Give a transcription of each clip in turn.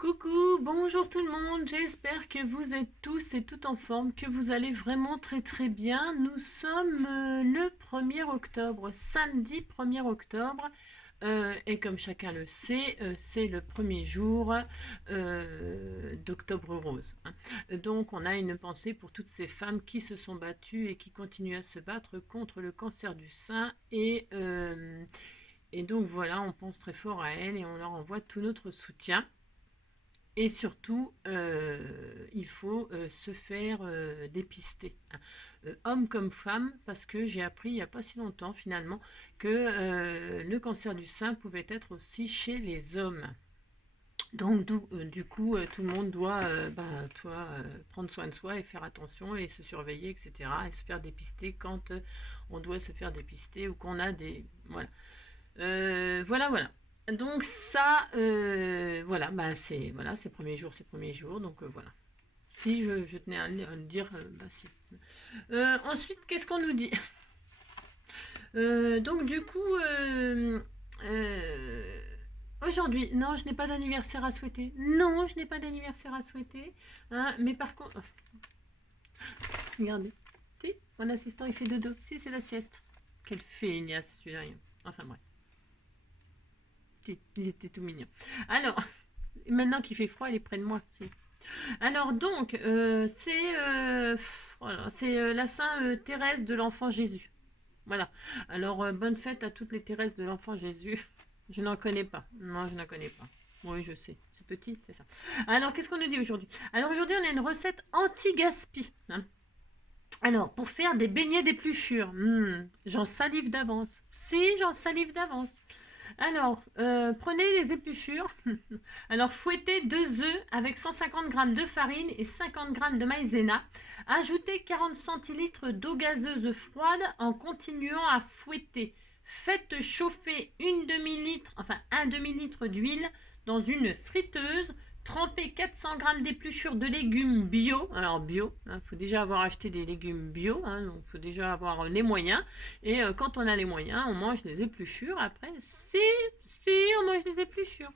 Coucou, bonjour tout le monde, j'espère que vous êtes tous et toutes en forme, que vous allez vraiment très bien. Nous sommes le 1er octobre, samedi 1er octobre, et comme chacun le sait, c'est le premier jour d'Octobre Rose, hein. Donc on a une pensée pour toutes ces femmes qui se sont battues et qui continuent à se battre contre le cancer du sein et donc voilà, on pense très fort à elles et on leur envoie tout notre soutien. Et surtout, il faut se faire dépister, hein. Homme comme femme, parce que j'ai appris il n'y a pas si longtemps finalement que le cancer du sein pouvait être aussi chez les hommes. Donc du coup, tout le monde doit prendre soin de soi et faire attention et se surveiller, etc. Et se faire dépister quand on doit se faire dépister ou qu'on a des... Voilà. Voilà. Donc ça, voilà, bah c'est premier jour, c'est premier jour, donc voilà. Si je tenais à le dire, bah si. Ensuite, qu'est-ce qu'on nous dit? Donc du coup, euh, aujourd'hui, non, je n'ai pas d'anniversaire à souhaiter. Non, je n'ai pas d'anniversaire à souhaiter, hein, mais par contre, regardez, si, mon assistant il fait dodo, si c'est la sieste. Quelle feignasse celui-là. Enfin bref. Ils étaient tout mignons. Alors, maintenant qu'il fait froid, il est près de moi. Alors donc, c'est la Sainte Thérèse de l'Enfant Jésus. Voilà. Alors, bonne fête à toutes les Thérèses de l'Enfant Jésus. Je n'en connais pas. Non, je n'en connais pas. Oui, je sais. C'est petit, c'est ça. Alors, qu'est-ce qu'on nous dit aujourd'hui? Alors, aujourd'hui, on a une recette anti-gaspi, hein. Alors, pour faire des beignets d'épluchures, j'en salive d'avance. Si, j'en salive d'avance. Alors, prenez les épluchures. Alors, fouettez 2 œufs avec 150 g de farine et 50 g de maïzena. Ajoutez 40 centilitres d'eau gazeuse froide en continuant à fouetter. Faites chauffer un demi-litre d'huile dans une friteuse. Trempez 400 g d'épluchures de légumes bio. Alors bio, il faut déjà avoir acheté des légumes bio, hein, donc il faut déjà avoir les moyens. Et quand on a les moyens, on mange des épluchures. Après, si on mange des épluchures.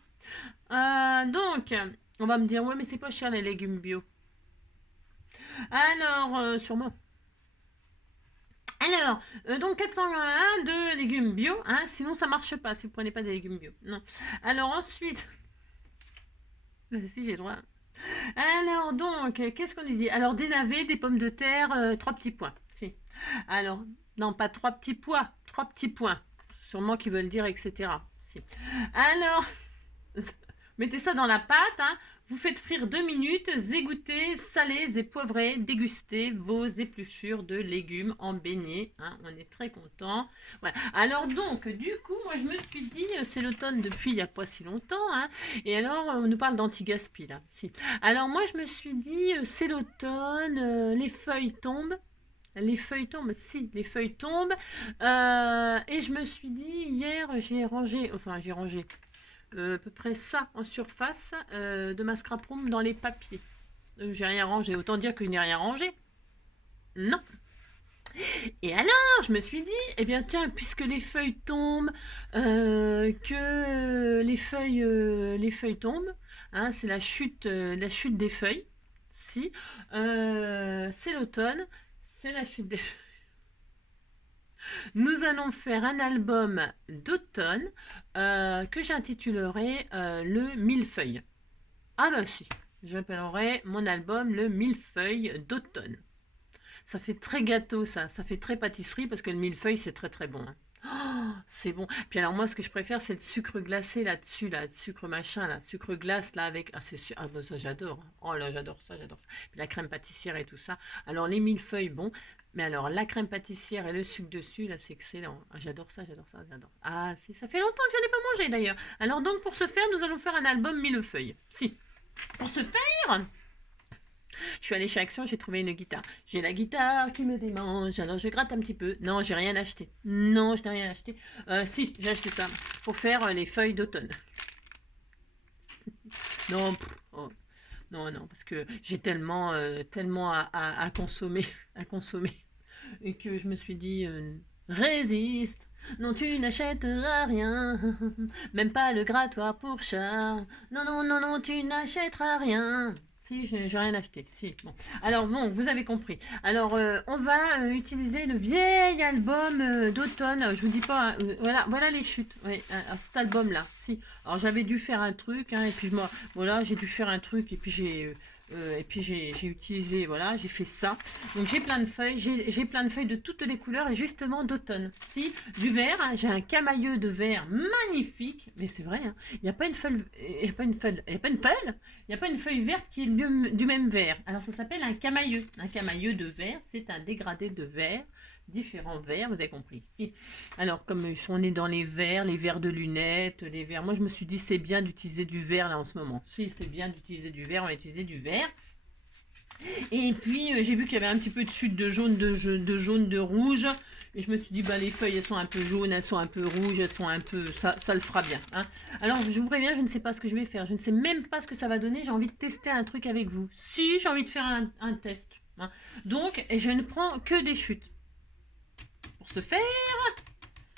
Donc, on va me dire, ouais, mais c'est pas cher les légumes bio. Alors, sûrement. Alors, donc 401 de légumes bio, hein, sinon ça marche pas si vous prenez pas des légumes bio. Non. Alors ensuite, si j'ai le droit. Alors donc, qu'est-ce qu'on dit? Alors des navets, des pommes de terre, 3 petits pois. Si. Alors, non, pas 3 petits pois, 3 petits pois. Sûrement qu'ils veulent dire etc. Si. Alors, mettez ça dans la pâte, hein. Vous faites frire 2 minutes, égouttez, salez et poivrez, dégustez vos épluchures de légumes en beignets, hein. On est très content. Voilà. Alors donc, du coup, moi je me suis dit, c'est l'automne depuis il n'y a pas si longtemps, hein. Et alors, on nous parle d'anti-gaspi là. Si. Alors moi je me suis dit, c'est l'automne, les feuilles tombent. Les feuilles tombent, si, les feuilles tombent. Et je me suis dit, hier, j'ai rangé, à peu près ça en surface de ma scrap room dans les papiers. J'ai rien rangé. Autant dire que je n'ai rien rangé. Non. Et alors, je me suis dit, eh bien tiens, puisque les feuilles tombent, que les feuilles tombent, hein, c'est la chute des feuilles. Si, c'est l'automne, c'est la chute des feuilles. Nous allons faire un album d'automne que j'intitulerai le millefeuille. Ah bah si, j'appellerai mon album le millefeuille d'automne. Ça fait très gâteau ça fait très pâtisserie parce que le millefeuille c'est très bon, hein. Oh, c'est bon. Puis alors moi ce que je préfère c'est le sucre glacé là-dessus, là, le sucre machin, là, sucre glace là avec... Ah bah ça j'adore, hein. Oh là j'adore ça. Puis la crème pâtissière et tout ça. Alors les millefeuilles, bon. Mais alors la crème pâtissière et le sucre dessus, là c'est excellent. Ah, j'adore ça. Ah si, ça fait longtemps que je n'en ai pas mangé d'ailleurs. Alors donc pour ce faire, nous allons faire un album millefeuille. Si. Pour ce faire... Je suis allée chez Action, j'ai trouvé une guitare. J'ai la guitare qui me démange, alors je gratte un petit peu. Non, j'ai rien acheté. Non, je n'ai rien acheté. Si, j'ai acheté ça pour faire les feuilles d'automne. Non, oh, non, parce que j'ai tellement à consommer, et que je me suis dit, résiste. Non, tu n'achèteras rien, même pas le grattoir pour chat. Non, non, non, non, tu n'achèteras rien. Si, j'ai rien acheté. Si, bon. Alors, bon, vous avez compris. Alors, on va utiliser le vieil album d'automne. Je vous dis pas, hein, voilà, voilà les chutes. Oui, cet album-là. Si. Alors, j'avais dû faire un truc, hein, et puis voilà, j'ai dû faire un truc, et puis j'ai utilisé, voilà, j'ai fait ça. Donc j'ai plein de feuilles, j'ai plein de feuilles de toutes les couleurs et justement d'automne. Si, du vert, hein, j'ai un camailleux de vert magnifique, mais c'est vrai, hein, il n'y a pas une feuille, il n'y a pas une feuille, il n'y a pas une feuille, il n'y a pas une feuille verte qui est du même vert. Alors ça s'appelle un camailleux. Un camailleux de vert, c'est un dégradé de vert, différents verts, vous avez compris. Si. Alors comme on est dans les verts de lunettes, les verts, moi je me suis dit c'est bien d'utiliser du vert là en ce moment. Si c'est bien d'utiliser du vert, on va utiliser du vert. Et puis j'ai vu qu'il y avait un petit peu de chute de jaune, de jaune, de rouge. Et je me suis dit, bah, les feuilles, elles sont un peu jaunes, elles sont un peu rouges, elles sont un peu... Ça le fera bien. Hein. Alors, je vous préviens, je ne sais pas ce que je vais faire. Je ne sais même pas ce que ça va donner. J'ai envie de tester un truc avec vous. Si, j'ai envie de faire un test. Hein. Donc, et je ne prends que des chutes. Pour ce faire,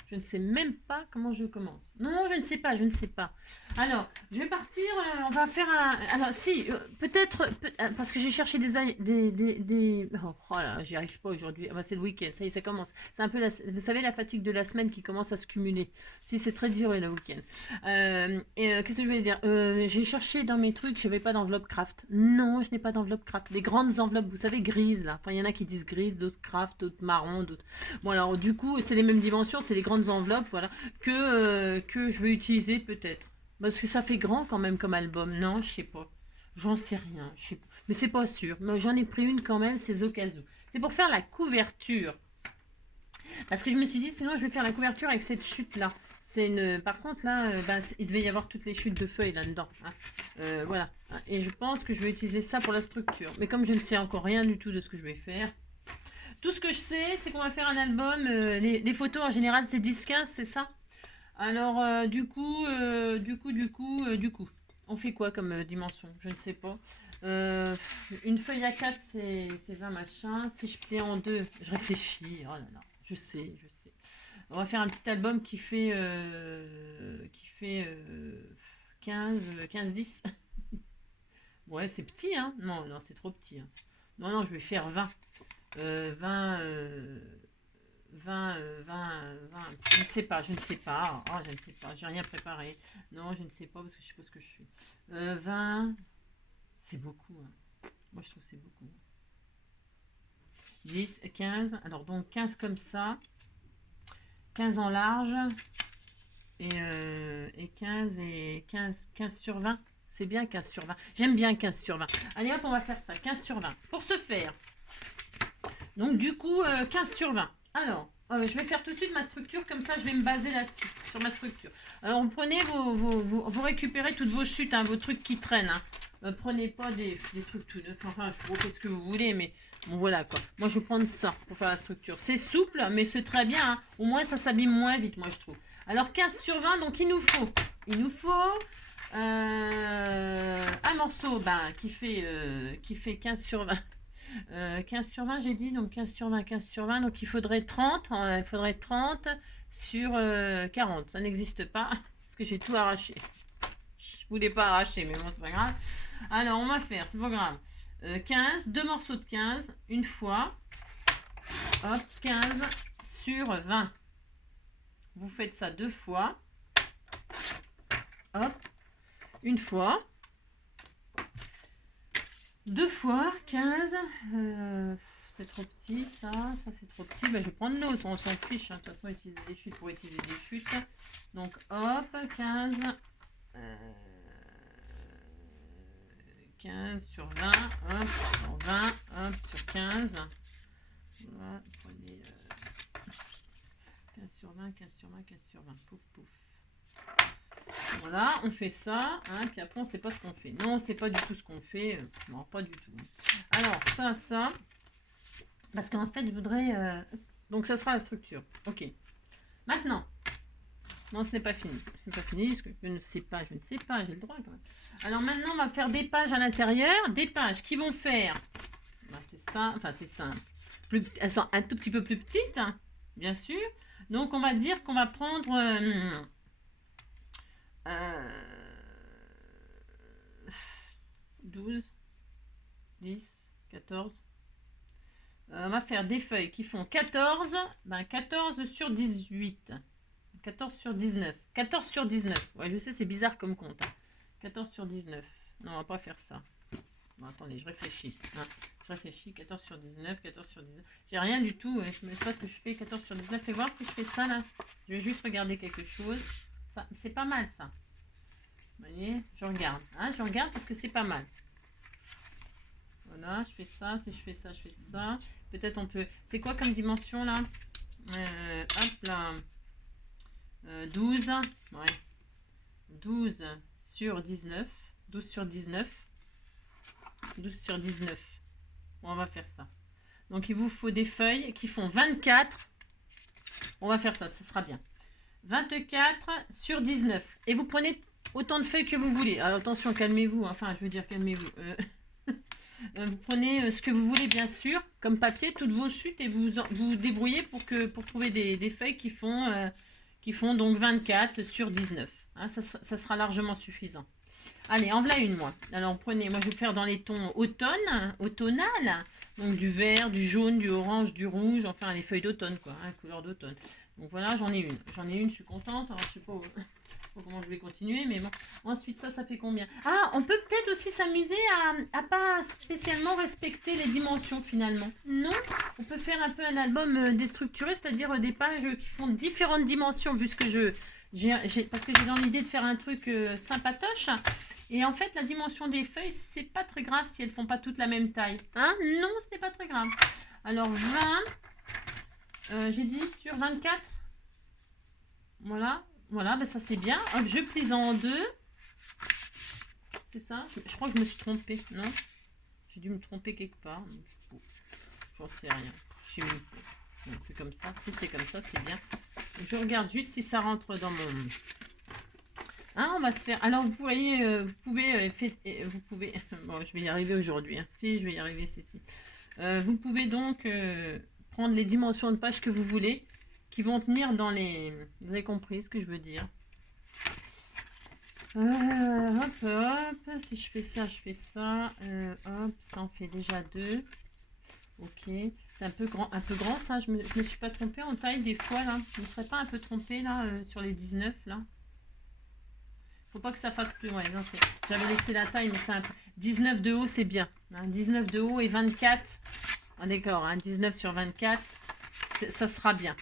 je ne sais même pas comment je commence. Non, je ne sais pas, je ne sais pas. Alors, je vais partir, on va faire un... Alors, si, peut-être, parce que j'ai cherché des... Oh là, j'y arrive pas aujourd'hui. Ah, bah, c'est le week-end, ça y est, ça commence. C'est un peu, vous savez, la fatigue de la semaine qui commence à se cumuler. Si, c'est très dur le week-end. Qu'est-ce que je voulais dire j'ai cherché dans mes trucs, je n'avais pas d'enveloppe craft. Non, je n'ai pas d'enveloppe craft. Les grandes enveloppes, vous savez, grises, là. Enfin, il y en a qui disent grises, d'autres craft, d'autres marron, d'autres... Bon, alors, du coup, c'est les mêmes dimensions, c'est les grandes enveloppes, voilà, que je vais utiliser peut-être. Parce que ça fait grand quand même comme album. Non, je sais pas. J'en sais rien. Je sais pas. Mais c'est pas sûr. Mais j'en ai pris une quand même, c'est au cas où. C'est pour faire la couverture. Parce que je me suis dit, sinon je vais faire la couverture avec cette chute-là. C'est une... Par contre, là, il devait y avoir toutes les chutes de feuilles là-dedans. Hein. Voilà. Et je pense que je vais utiliser ça pour la structure. Mais comme je ne sais encore rien du tout de ce que je vais faire, tout ce que je sais, c'est qu'on va faire un album. Les photos, en général, c'est 10-15, c'est ça? Alors, du coup, on fait quoi comme dimension? Je ne sais pas. Une feuille à 4, c'est 20 machins. Si je plie en deux, je réfléchis. Oh là là, je sais. On va faire un petit album qui fait 15-10. Ouais, c'est petit, hein? Non, non, c'est trop petit. Hein. Non, non, je vais faire 20. 20, 20, 20, je ne sais pas, je ne sais pas. Oh, je ne sais pas, j'ai rien préparé. Non, je ne sais pas parce que je ne sais pas ce que je fais. 20, c'est beaucoup. Hein. Moi, je trouve que c'est beaucoup. 10, 15, alors donc 15 comme ça. 15 en large. Et 15 sur 20. C'est bien 15 sur 20. J'aime bien 15 sur 20. Allez hop, on va faire ça. 15 sur 20. Pour ce faire. Donc du coup, 15 sur 20. Alors, je vais faire tout de suite ma structure, comme ça je vais me baser là-dessus, sur ma structure. Alors, vous prenez vous récupérez toutes vos chutes, hein, vos trucs qui traînent. Hein. Prenez pas des trucs tout neufs, enfin, vous faites ce que vous voulez, mais bon, voilà quoi. Moi, je vais prendre ça pour faire la structure. C'est souple, mais c'est très bien. Hein. Au moins, ça s'abîme moins vite, moi, je trouve. Alors, 15 sur 20, donc il nous faut un morceau qui fait 15 sur 20. 15 sur 20 j'ai dit, donc 15 sur 20, 15 sur 20, donc il faudrait 30 sur 40, ça n'existe pas, parce que j'ai tout arraché. Je voulais pas arracher, mais bon, c'est pas grave. Alors, on va faire, c'est pas grave, 15, deux morceaux de 15, une fois, hop, 15 sur 20. Vous faites ça deux fois, hop, une fois, deux fois, 15, c'est trop petit, ça c'est trop petit, je vais prendre l'autre, on s'en fiche, hein. De toute façon utiliser des chutes pour utiliser des chutes, donc hop, 15, 15 sur 20, hop, sur 20, hop, sur 15, voilà, prenez 15 sur 20, 15 sur 20, 15 sur 20, pouf pouf. Voilà, on fait ça, hein, puis après on sait pas ce qu'on fait. Non, on sait pas du tout ce qu'on fait. Non, pas du tout. Alors, ça. Parce qu'en fait, je voudrais... Donc, ça sera la structure. Ok. Maintenant. Non, ce n'est pas fini. Ce n'est pas fini, parce que je ne sais pas, j'ai le droit quand même. Alors maintenant, on va faire des pages à l'intérieur. Des pages qui vont faire... c'est simple, elles sont un tout petit peu plus petites, hein, bien sûr. Donc, on va dire qu'on va prendre euh, 12, 10, 14. On va faire des feuilles qui font 14, 14 sur 18. 14 sur 19. 14 sur 19. Ouais, je sais, c'est bizarre comme compte. 14 sur 19. Non, on va pas faire ça. Bon, attendez, je réfléchis. Je réfléchis. 14 sur 19, 14 sur 19. J'ai rien du tout. Je ne sais pas ce que je fais. 14 sur 19. Fais voir si je fais ça là. Je vais juste regarder quelque chose. C'est pas mal ça. Vous voyez, je regarde. Je regarde parce que c'est pas mal. Voilà, je fais ça. Si je fais ça, je fais ça. Peut-être on peut... C'est quoi comme dimension là? Hop là. 12. Ouais. 12 sur 19. 12 sur 19. 12 sur 19. Bon, on va faire ça. Donc, il vous faut des feuilles qui font 24. On va faire ça, ça sera bien. 24 sur 19. Et vous prenez autant de feuilles que vous voulez. Alors, attention, calmez-vous. Enfin, je veux dire, calmez-vous. Vous prenez ce que vous voulez, bien sûr, comme papier, toutes vos chutes, et vous vous débrouillez pour trouver des feuilles qui font donc 24 sur 19. Ça sera largement suffisant. Allez, en voilà une, moi. Alors, prenez, moi, je vais faire dans les tons automnal. Donc, du vert, du jaune, du orange, du rouge. Enfin, les feuilles d'automne, quoi. Couleur d'automne. Donc, voilà, j'en ai une. J'en ai une, je suis contente. Alors, je sais pas comment je vais continuer, mais bon. Ensuite, ça fait combien? Ah, on peut peut-être aussi s'amuser à pas spécialement respecter les dimensions, finalement. Non, on peut faire un peu un album déstructuré, c'est-à-dire des pages qui font différentes dimensions, vu ce que parce que j'ai dans l'idée de faire un truc sympatoche. Et en fait, la dimension des feuilles, c'est pas très grave si elles font pas toutes la même taille. Non, ce n'est pas très grave. Alors, 20, j'ai dit sur 24. Voilà, ça c'est bien. Hop, je plie en deux. C'est ça? Je crois que je me suis trompée, non? J'ai dû me tromper quelque part. J'en sais rien. J'ai mis un peu comme ça. Si c'est comme ça, c'est bien. Je regarde juste si ça rentre dans mon... on va se faire... Alors, vous voyez, vous pouvez... Bon, je vais y arriver aujourd'hui. Si, je vais y arriver, si. Vous pouvez donc prendre les dimensions de page que vous voulez, qui vont tenir dans les... Vous avez compris ce que je veux dire. Hop. Si je fais ça, je fais ça. Hop, ça en fait déjà 2. Ok. C'est un peu grand ça. Je me suis pas trompée en taille des fois là. Je me serais pas un peu trompée là sur les 19 là. Faut pas que ça fasse plus. Ouais, non, j'avais laissé la taille, mais c'est un peu. 19 de haut, c'est bien. 19 de haut et 24. D'accord, 19 sur 24. Ça sera bien.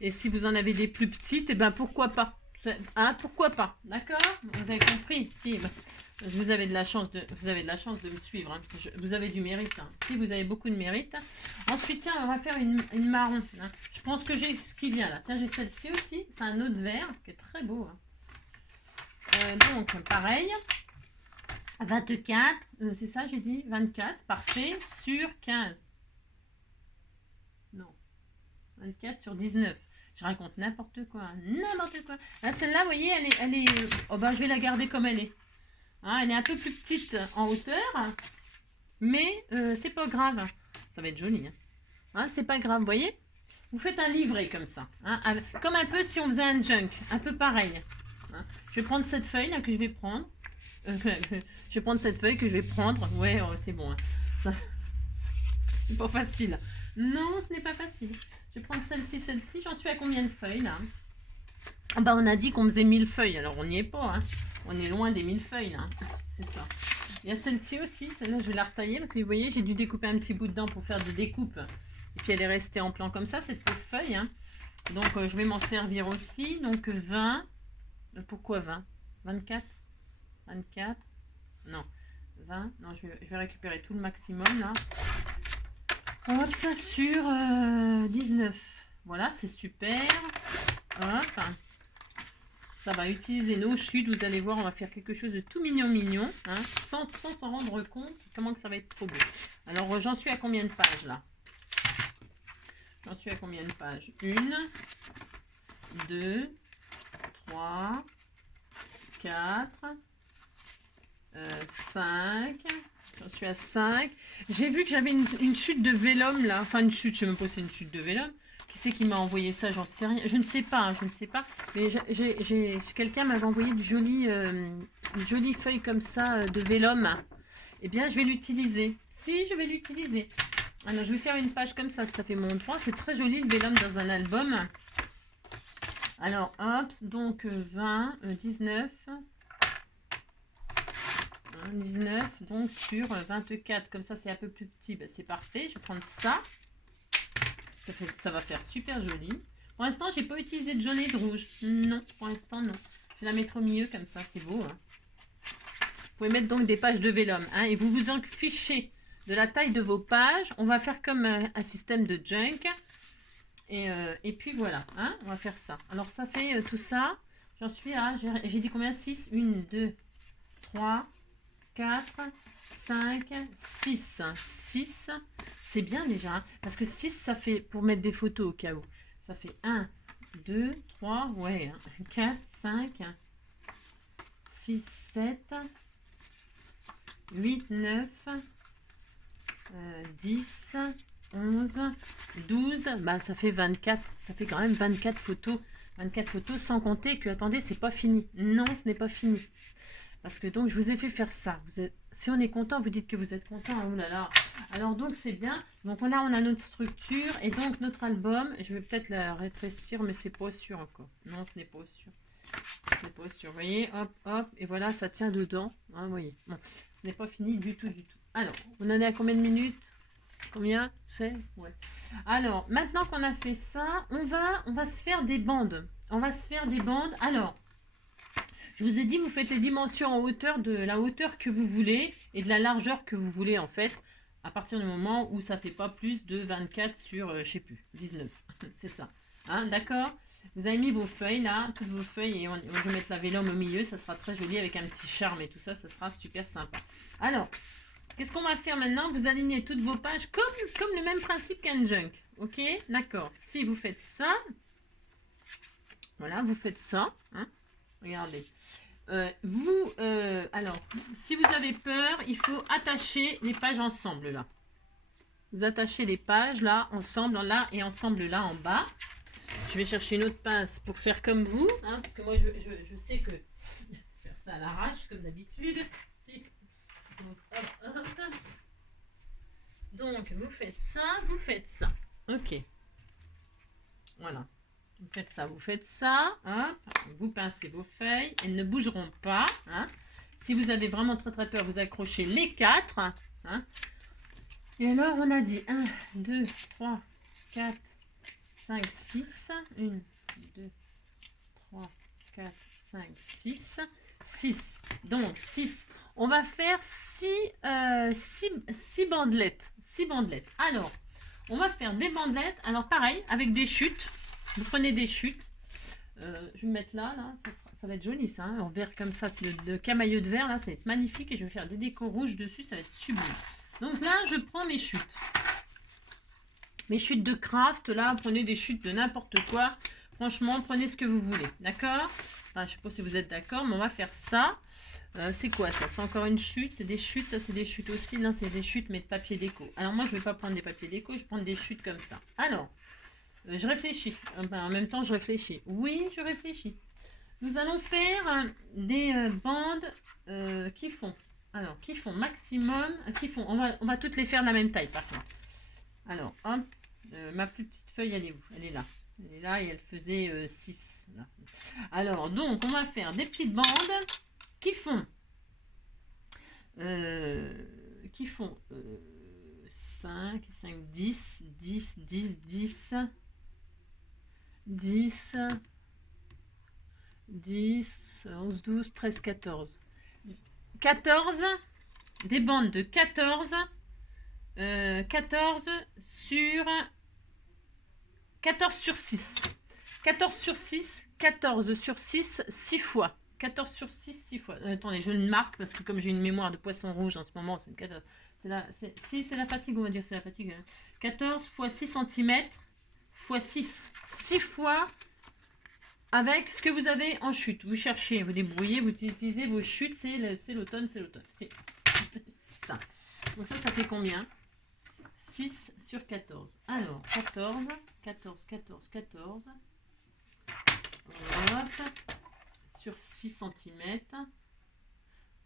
Et si vous en avez des plus petites, et ben pourquoi pas. Pourquoi pas. D'accord? Vous avez compris? Si, vous avez de la chance de me suivre. Vous avez du mérite. Si, vous avez beaucoup de mérite. Ensuite, tiens, on va faire une marron. Je pense que j'ai ce qui vient là. Tiens, j'ai celle-ci aussi. C'est un autre vert qui est très beau. Donc, pareil. 24. C'est ça, j'ai dit? 24. Parfait. Sur 15. Non. 24 sur 19. Je raconte n'importe quoi. Là, celle-là, vous voyez, elle est... Oh, je vais la garder comme elle est. Elle est un peu plus petite en hauteur. Mais c'est pas grave. Ça va être joli. C'est pas grave, vous voyez. Vous faites un livret comme ça. Comme un peu si on faisait un junk. Un peu pareil. Je vais prendre cette feuille là que je vais prendre. Je vais prendre cette feuille que je vais prendre. Ouais, c'est bon. C'est pas facile. Non, ce n'est pas facile. Je vais prendre celle-ci. J'en suis à combien de feuilles là? On a dit qu'on faisait 1000 feuilles. Alors on n'y est pas. On est loin des 1000 feuilles là. C'est ça. Il y a celle-ci aussi. Celle-là, je vais la retailler parce que vous voyez, j'ai dû découper un petit bout dedans pour faire des découpes. Et puis elle est restée en plan comme ça, cette pauvre feuille. Donc je vais m'en servir aussi. Donc 20. Pourquoi 20? 24? 24? Non. 20? Non, je vais récupérer tout le maximum là. Hop, ça sur 19. Voilà, c'est super. Hop. Ça va utiliser nos chutes. Vous allez voir, on va faire quelque chose de tout mignon. Sans s'en rendre compte comment que ça va être trop beau. Alors, j'en suis à combien de pages là? J'en suis à combien de pages? 1, 2, 3, 4, 5. J'en suis à 5. J'ai vu que j'avais une chute de vélum là. Enfin, une chute, je ne sais même pas si c'est une chute de vélum. Qui c'est qui m'a envoyé ça? J'en sais rien. Je ne sais pas, hein, je ne sais pas. Mais quelqu'un m'avait envoyé une jolie feuille comme ça de vélum. Eh bien, je vais l'utiliser. Si, je vais l'utiliser. Alors, je vais faire une page comme ça fait mon droit. C'est très joli le vélum dans un album. Alors, hop, donc 20, 19, 19, donc sur 24. Comme ça, c'est un peu plus petit. Ben, c'est parfait. Je vais prendre ça. Ça va faire super joli. Pour l'instant, j'ai pas utilisé de jaune et de rouge. Non, pour l'instant, non. Je vais la mettre au milieu comme ça, c'est beau. Hein. Vous pouvez mettre donc des pages de vélum. Hein, et vous vous en fichez de la taille de vos pages. On va faire comme un système de junk. Et puis voilà, hein, on va faire ça. Alors ça fait tout ça. J'en suis à, j'ai dit combien? 6, 1, 2, 3, 4, 5, 6. 6, c'est bien déjà. Hein, parce que 6, ça fait, pour mettre des photos au cas où. Ça fait 1, 2, 3, ouais. Hein, 4, 5, 6, 7, 8, 9, 10, 11, 12, bah ça fait 24, ça fait quand même 24 photos. 24 photos sans compter que, attendez, c'est pas fini. Non, ce n'est pas fini. Parce que donc, je vous ai fait faire ça. Si on est content, vous dites que vous êtes content. Oh là là. Alors donc, c'est bien. Donc là, on a notre structure et donc notre album. Je vais peut-être la rétrécir, mais c'est pas sûr encore. Non, ce n'est pas sûr. Ce n'est pas sûr. Vous voyez, hop, hop. Et voilà, ça tient dedans. Hein, vous voyez. Bon, ce n'est pas fini du tout, du tout. Alors, on en est à combien de minutes? Combien? 16? Ouais. Alors, maintenant qu'on a fait ça, on va se faire des bandes. On va se faire des bandes. Alors, je vous ai dit, vous faites les dimensions en hauteur de la hauteur que vous voulez et de la largeur que vous voulez en fait, à partir du moment où ça ne fait pas plus de 24 sur, je sais plus, 19. C'est ça. Hein, d'accord? Vous avez mis vos feuilles là, toutes vos feuilles, et je vais mettre la vélum au milieu, ça sera très joli avec un petit charme et tout ça, ça sera super sympa. Alors, qu'est-ce qu'on va faire maintenant? Vous alignez toutes vos pages comme le même principe qu'un junk. Ok? D'accord. Si vous faites ça, voilà, vous faites ça. Hein, regardez. Alors, si vous avez peur, il faut attacher les pages ensemble là. Vous attachez les pages là, ensemble là et ensemble là en bas. Je vais chercher une autre pince pour faire comme vous. Hein, parce que moi, je sais que faire ça à l'arrache comme d'habitude. Donc, vous faites ça, vous faites ça. Ok. Voilà. Vous faites ça, vous faites ça. Hop. Vous pincez vos feuilles. Elles ne bougeront pas. Hein. Si vous avez vraiment très très peur, vous accrochez les 4. Hein. Et alors, on a dit 1, 2, 3, 4, 5, 6. 1, 2, 3, 4, 5, 6. 6. Donc, 6. On va faire 6 bandelettes. 6 bandelettes. Alors, on va faire des bandelettes. Alors, pareil, avec des chutes. Vous prenez des chutes. Je vais me mettre là. Ça va être joli, ça. Hein, en vert comme ça, de camailleux de verre. Là, ça va être magnifique. Et je vais faire des décos rouges dessus. Ça va être sublime. Donc là, je prends mes chutes. Mes chutes de craft. Là, prenez des chutes de n'importe quoi. Franchement, prenez ce que vous voulez. D'accord? Enfin, je ne sais pas si vous êtes d'accord, mais on va faire ça. C'est quoi ça? C'est encore une chute? C'est des chutes? Ça, c'est des chutes aussi? Non, c'est des chutes, mais de papier déco. Alors, moi, je ne vais pas prendre des papiers déco. Je vais prendre des chutes comme ça. Alors, je réfléchis. En même temps, je réfléchis. Oui, je réfléchis. Nous allons faire des bandes qui font. Alors, qui font maximum. On va toutes les faire de la même taille, par contre. Alors, hop. Ma plus petite feuille, elle est où? Elle est là. Elle est là et elle faisait 6. Là. Alors, donc, on va faire des petites bandes qui font 5, 5, 10, 10, 10, 10, 10, 10, 11, 12, 13, 14. 14, des bandes de 14, 14 sur 6. 14 sur 6, 14 sur 6, 6 fois. 14 sur 6, 6 fois. Attendez, je le marque parce que comme j'ai une mémoire de poisson rouge en ce moment, c'est la fatigue, on va dire, c'est la fatigue. 14 fois 6 cm fois 6. 6 fois avec ce que vous avez en chute. Vous cherchez, vous débrouillez, vous utilisez vos chutes, c'est l'automne, c'est l'automne. C'est ça. Donc ça fait combien? 6 sur 14. Alors, 14, 14, 14, 14. Hop. Sur 6 cm.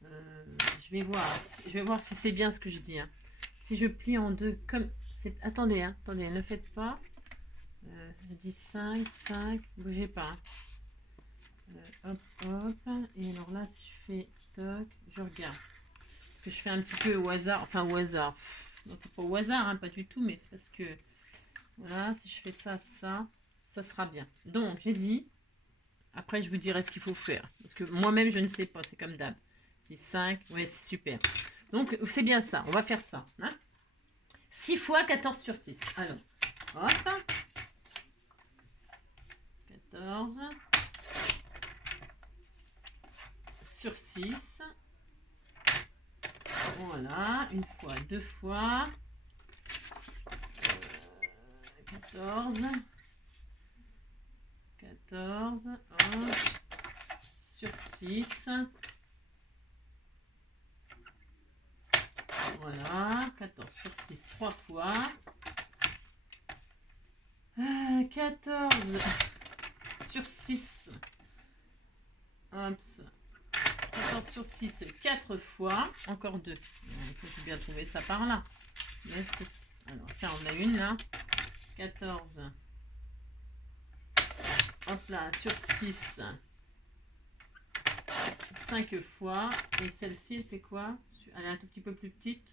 Je vais voir si c'est bien ce que je dis. Hein. Si je plie en deux, comme c'est. Attendez, hein, attendez, ne faites pas. Je dis 5, 5, bougez pas. Hop, hop. Et alors là, si je fais toc, je regarde. Parce que je fais un petit peu au hasard. Enfin, au hasard. Non, c'est pas au hasard, hein, pas du tout, mais c'est parce que. Voilà, si je fais ça, ça sera bien. Donc, j'ai dit. Après, je vous dirai ce qu'il faut faire. Parce que moi-même, je ne sais pas. C'est comme d'hab. 6, 5. Ouais, c'est super. Donc, c'est bien ça. On va faire ça. Hein, 6 fois 14 sur 6. Alors, hop. 14 sur 6. Voilà. Une fois, deux fois. 14. 14. Hop. Sur 6. Voilà, 14 sur 6, 3 fois. 14 sur 6. Hop. 14 sur 6, 4 fois. Encore 2. Il faut que j'ai bien trouvé ça par là. Alors, tiens, on a une là. 14. Hop là, sur 6. 5 fois. Et celle-ci, elle fait quoi? Elle est un tout petit peu plus petite.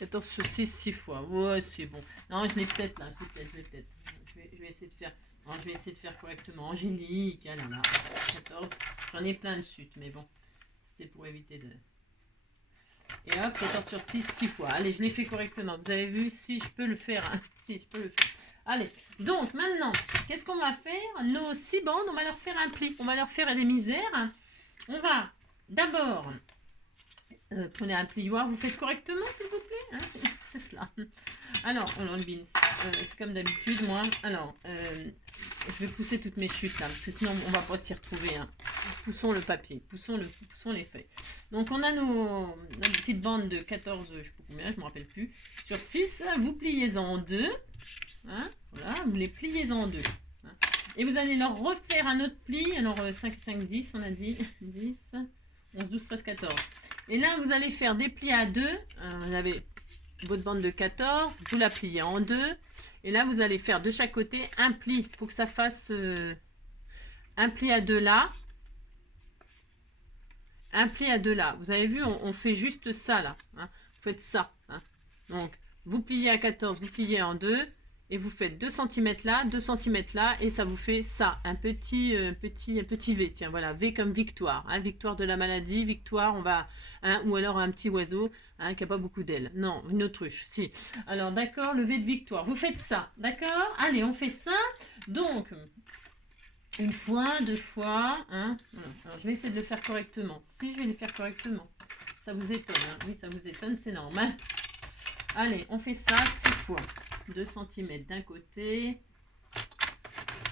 14 sur 6, 6 fois. Ouais, c'est bon. Non, je l'ai peut-être là. Je vais essayer de faire. Non, je vais essayer de faire correctement. Angélique, ah là là. 14. J'en ai plein de chutes, mais bon. C'était pour éviter de. Et hop, 14 sur 6, 6 fois. Allez, je l'ai fait correctement. Vous avez vu? Si je peux le faire. Hein. Si je peux le faire. Allez, donc maintenant, qu'est-ce qu'on va faire? Nos 6 bandes, on va leur faire un pli. On va leur faire des misères. On va d'abord. Prenez un plioir, vous faites correctement s'il vous plaît, hein, c'est cela. Alors le beans, c'est comme d'habitude moi. Alors, je vais pousser toutes mes chutes là, parce que sinon on va pas s'y retrouver. Hein. Poussons le papier, poussons les feuilles. Donc on a nos petites bandes de 14, je sais pas combien, je me rappelle plus. Sur 6, vous pliez en deux. Hein, voilà, vous les pliez en deux. Hein, et vous allez leur refaire un autre pli. Alors 5, 5, 10, on a dit 10, 11, 12, 13, 14. Et là, vous allez faire des plis à deux. Vous avez votre bande de 14. Vous la pliez en deux. Et là, vous allez faire de chaque côté un pli. Il faut que ça fasse un pli à deux là. Un pli à deux là. Vous avez vu, on fait juste ça là. Hein. Vous faites ça. Hein. Donc, vous pliez à 14, vous pliez en deux. Et vous faites 2 cm là, 2 cm là, et ça vous fait ça, un petit V. Tiens, voilà, V comme victoire, hein, victoire de la maladie, victoire, on va, hein, ou alors un petit oiseau, hein, qui n'a pas beaucoup d'ailes. Non, une autruche, si. Alors, d'accord, le V de victoire. Vous faites ça, d'accord? Allez, on fait ça. Donc, une fois, deux fois, hein. Voilà. Alors, je vais essayer de le faire correctement. Si je vais le faire correctement, ça vous étonne, hein. Oui, ça vous étonne, c'est normal. Allez, on fait ça 6 fois. 2 cm d'un côté.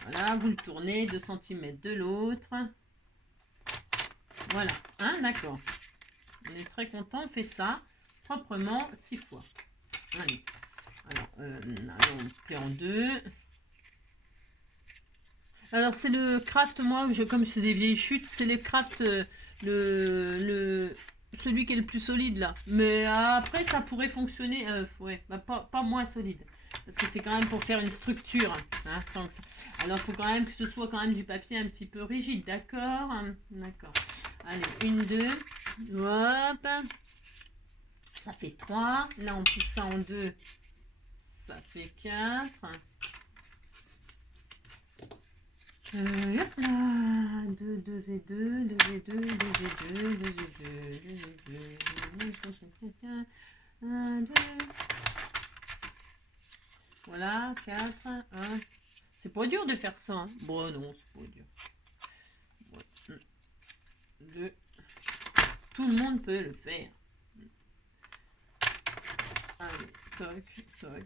Voilà, vous le tournez. 2 cm de l'autre. Voilà, hein, d'accord. On est très content. On fait ça proprement 6 fois. Allez. Alors, on plie en deux. Alors, c'est le craft, moi, comme c'est des vieilles chutes, c'est le craft, celui qui est le plus solide, là. Mais après, ça pourrait fonctionner, ouais, bah, pas moins solide. Parce que c'est quand même pour faire une structure. Hein, sans que ça... Alors, il faut quand même que ce soit quand même du papier un petit peu rigide. D'accord? D'accord. Allez, une, deux. Hop. Ça fait 3. Là, on pousse ça en deux. Ça fait 4. Hop là. 2, 2 et 2. 2 et 2. 2 et 2. 2 et 2. 2 et 2. 2 et 2. 1, 2. Voilà, 4, 1. C'est pas dur de faire ça. Hein. Bon, non, c'est pas dur. Ouais. 2. Tout le monde peut le faire. Allez, toc, toc.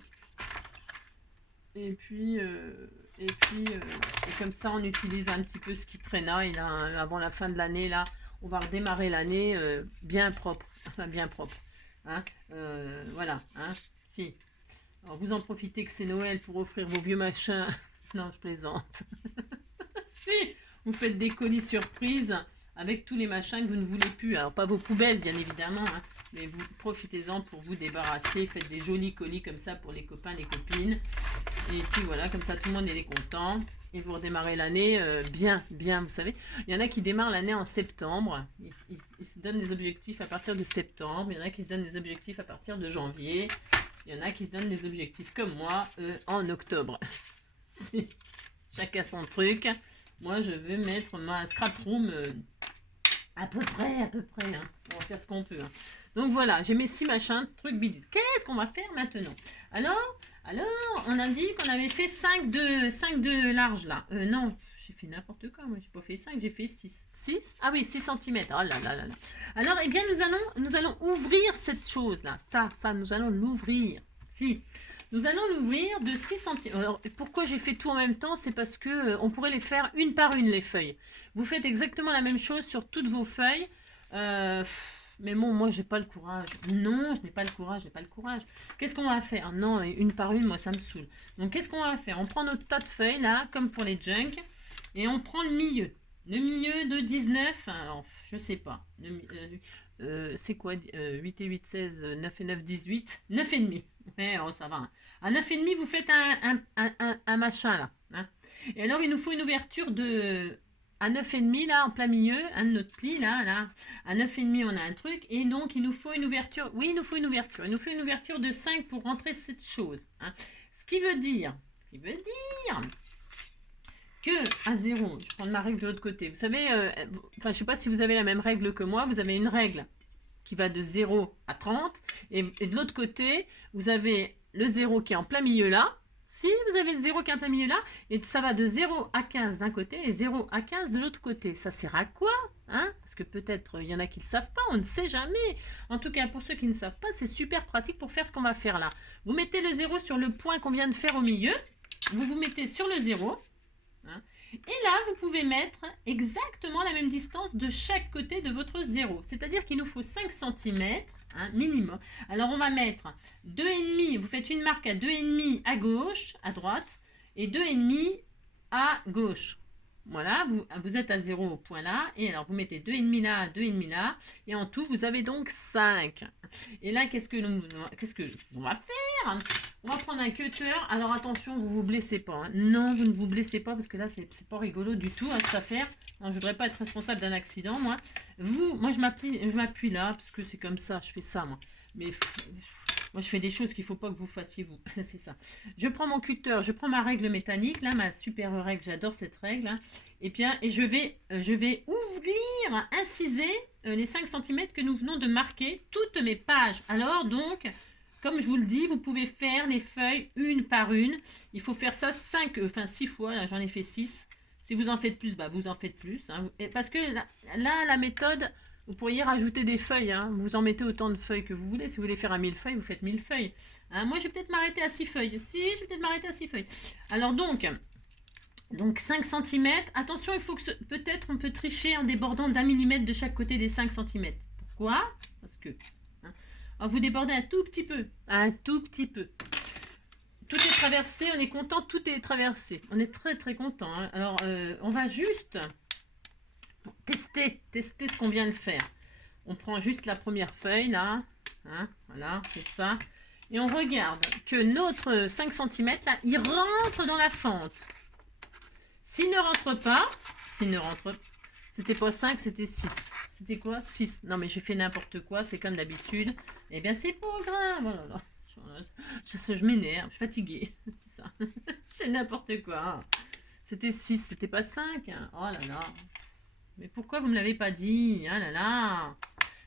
Et puis, et comme ça, on utilise un petit peu ce qui traînaille là, avant la fin de l'année. Là, on va redémarrer l'année bien propre. Enfin, bien propre. Hein, voilà. Hein. Si. Alors, vous en profitez que c'est Noël pour offrir vos vieux machins. Non, je plaisante. Si, vous faites des colis surprises avec tous les machins que vous ne voulez plus. Alors, pas vos poubelles, bien évidemment, hein, mais vous profitez-en pour vous débarrasser. Faites des jolis colis comme ça pour les copains, les copines. Et puis voilà, comme ça, tout le monde est content. Et vous redémarrez l'année bien, vous savez. Il y en a qui démarrent l'année en septembre. Ils se donnent des objectifs à partir de septembre. Il y en a qui se donnent des objectifs à partir de janvier. Il y en a qui se donnent des objectifs comme moi en octobre. Chacun son truc. Moi, je vais mettre ma scrap room à peu près. Hein. On va faire ce qu'on peut. Hein. Donc voilà, j'ai mes 6 machins, trucs bidules. Qu'est-ce qu'on va faire maintenant? Alors, on a dit qu'on avait fait 5 de large là. Non, j'ai fait n'importe quoi. Moi, j'ai pas fait 5, j'ai fait 6. 6? Ah oui, 6 cm. Oh là là là là. Alors, eh bien, nous allons ouvrir cette chose-là. Ça, nous allons l'ouvrir. Si. Nous allons l'ouvrir de 6 cm. Alors, pourquoi j'ai fait tout en même temps? C'est parce que on pourrait les faire une par une, les feuilles. Vous faites exactement la même chose sur toutes vos feuilles. Mais bon, moi, j'ai pas le courage. Non, je n'ai pas le courage, Qu'est-ce qu'on va faire? Non, une par une, moi, ça me saoule. Donc, qu'est-ce qu'on va faire? On prend notre tas de feuilles, là, comme pour les junk, et on prend le milieu. Le milieu de 19, alors, je sais pas. C'est quoi 8 et 8, 16, 9 et 9, 18. 9 et demi. Ouais, oh, ça va. Hein. À 9 et demi, vous faites un machin, là. Hein. Et alors, il nous faut une ouverture de... À 9,5 là, en plein milieu, un de notre pli, là. À 9,5, on a un truc. Et donc, il nous faut une ouverture. Oui, il nous faut une ouverture. Il nous faut une ouverture de 5 pour rentrer cette chose. Hein. Ce qui veut dire que à 0, je prends ma règle de l'autre côté. Vous savez, je ne sais pas si vous avez la même règle que moi. Vous avez une règle qui va de 0 à 30. Et de l'autre côté, vous avez le 0 qui est en plein milieu là. Si vous avez le 0 qui est en plein milieu là, et ça va de 0 à 15 d'un côté et 0 à 15 de l'autre côté. Ça sert à quoi? Hein? Parce que peut-être il y en a qui ne le savent pas, on ne sait jamais. En tout cas, pour ceux qui ne savent pas, c'est super pratique pour faire ce qu'on va faire là. Vous mettez le 0 sur le point qu'on vient de faire au milieu. Vous vous mettez sur le 0. Hein, et là, vous pouvez mettre exactement la même distance de chaque côté de votre 0. C'est-à-dire qu'il nous faut 5 cm. Hein, minimum. Alors, on va mettre 2,5. Vous faites une marque à 2,5 à gauche, à droite, et 2,5 à gauche. Voilà, vous êtes à 0 au point là. Et alors, vous mettez 2,5 là, 2,5 là. Et en tout, vous avez donc 5. Et là, qu'est-ce qu'on va faire? On va prendre un cutter. Alors, attention, vous ne vous blessez pas. Hein. Non, vous ne vous blessez pas parce que là, c'est pas rigolo du tout hein, cette affaire. Non, je ne voudrais pas être responsable d'un accident, moi. Moi, je m'appuie là parce que c'est comme ça. Je fais ça, moi. Mais moi, je fais des choses qu'il ne faut pas que vous fassiez, vous. C'est ça. Je prends mon cutter, je prends ma règle métallique, là, ma super règle. J'adore cette règle. Hein. Et je vais ouvrir, inciser les 5 cm que nous venons de marquer toutes mes pages. Alors, donc, comme je vous le dis, vous pouvez faire les feuilles une par une. Il faut faire ça 6 fois. Là, j'en ai fait 6. Si vous en faites plus, bah, vous en faites plus. Hein. Parce que là, la méthode... Vous pourriez rajouter des feuilles, hein. Vous en mettez autant de feuilles que vous voulez. Si vous voulez faire à 1000 feuilles, vous faites 1000 feuilles. Hein, moi, je vais peut-être m'arrêter à 6 feuilles. Si, je vais peut-être m'arrêter à 6 feuilles. Alors donc 5 cm. Attention, il faut que peut-être on peut tricher en débordant d'1 mm de chaque côté des 5 cm. Pourquoi? Parce que alors vous débordez un tout petit peu. Un tout petit peu. Tout est traversé, on est content, tout est traversé. On est très très content. Hein. Alors, on va juste... Tester ce qu'on vient de faire. On prend juste la première feuille là, hein, voilà, c'est ça. Et on regarde que notre 5 cm là, il rentre dans la fente. S'il ne rentre pas, c'était pas 5, c'était 6. C'était quoi? 6. Non mais j'ai fait n'importe quoi, c'est comme d'habitude. Eh bien c'est pas grave. Oh là là. Je m'énerve, je suis fatiguée. C'est ça. C'est n'importe quoi. C'était 6, c'était pas 5. Hein. Oh là là. Mais pourquoi vous ne me l'avez pas dit? Ah là là.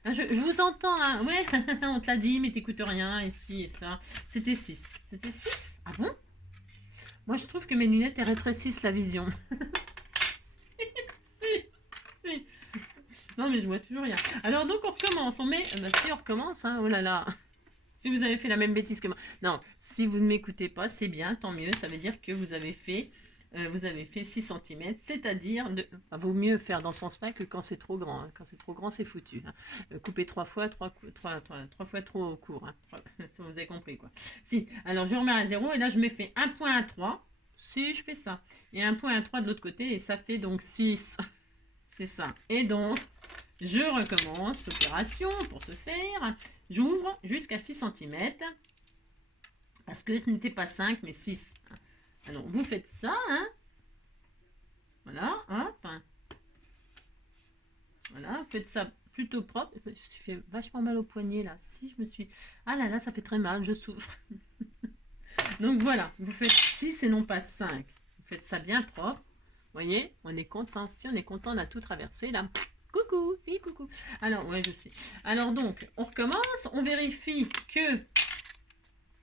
Je vous entends. Hein. Ouais, on te l'a dit, mais t'écoutes rien. Et ci et ça. C'était 6. C'était 6? Ah bon? Moi, je trouve que mes lunettes, elles rétrécissent la vision. si. Non, mais je vois toujours rien. Alors, donc, on recommence. On met... Bah, si, on recommence. Hein. Oh là là. Si vous avez fait la même bêtise que moi. Non, si vous ne m'écoutez pas, c'est bien. Tant mieux. Ça veut dire que vous avez fait... vous avez fait 6 cm, c'est-à-dire, vaut mieux faire dans ce sens-là que quand c'est trop grand. Hein. Quand c'est trop grand, c'est foutu. Hein. Couper 3 fois, 3 fois trop court. Hein. Si vous avez compris, quoi. Si, alors je remets à 0 et là, je me fais un point à 3. Si, je fais ça. Et un point à 3 de l'autre côté et ça fait donc 6. C'est ça. Et donc, je recommence l'opération pour ce faire. J'ouvre jusqu'à 6 cm. Parce que ce n'était pas 5, mais 6. Alors, vous faites ça, hein. Voilà, hop. Voilà, vous faites ça plutôt propre. Je me suis fait vachement mal au poignet, là. Si, je me suis... Ah là là, ça fait très mal, je souffre. Donc, voilà, vous faites 6 et non pas 5. Vous faites ça bien propre. Vous voyez, on est content. Si on est content, on a tout traversé, là. Coucou, si, coucou. Alors, ouais, je sais. Alors, donc, on recommence. On vérifie que...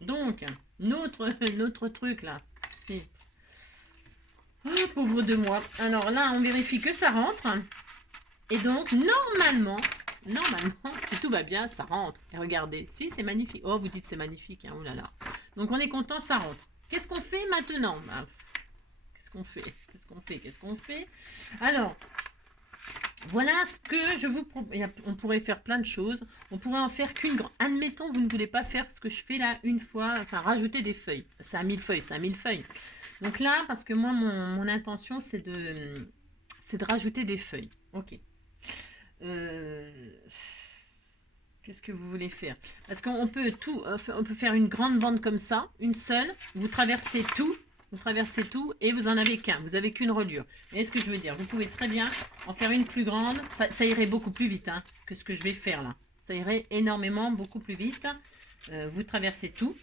Donc, notre truc, là, c'est... Oh, pauvre de moi. Alors là, on vérifie que ça rentre. Et donc, normalement, si tout va bien, ça rentre. Et regardez, si, c'est magnifique. Oh, vous dites c'est magnifique, hein, oh là là. Donc, on est content, ça rentre. Qu'est-ce qu'on fait maintenant? Qu'est-ce qu'on fait? Alors, voilà ce que je vous propose. On pourrait faire plein de choses. On pourrait en faire qu'une grande. Admettons, vous ne voulez pas faire ce que je fais là une fois, enfin, rajouter des feuilles. C'est à 1000 feuilles, Donc là, parce que moi, mon intention, c'est de rajouter des feuilles. Ok. Qu'est-ce que vous voulez faire? Parce qu'on peut on peut faire une grande bande comme ça, une seule. Vous traversez tout et vous en avez qu'un. Vous avez qu'une reliure. Vous voyez ce que je veux dire? Vous pouvez très bien en faire une plus grande. Ça irait beaucoup plus vite, hein, que ce que je vais faire là. Ça irait énormément, beaucoup plus vite. Vous traversez tout.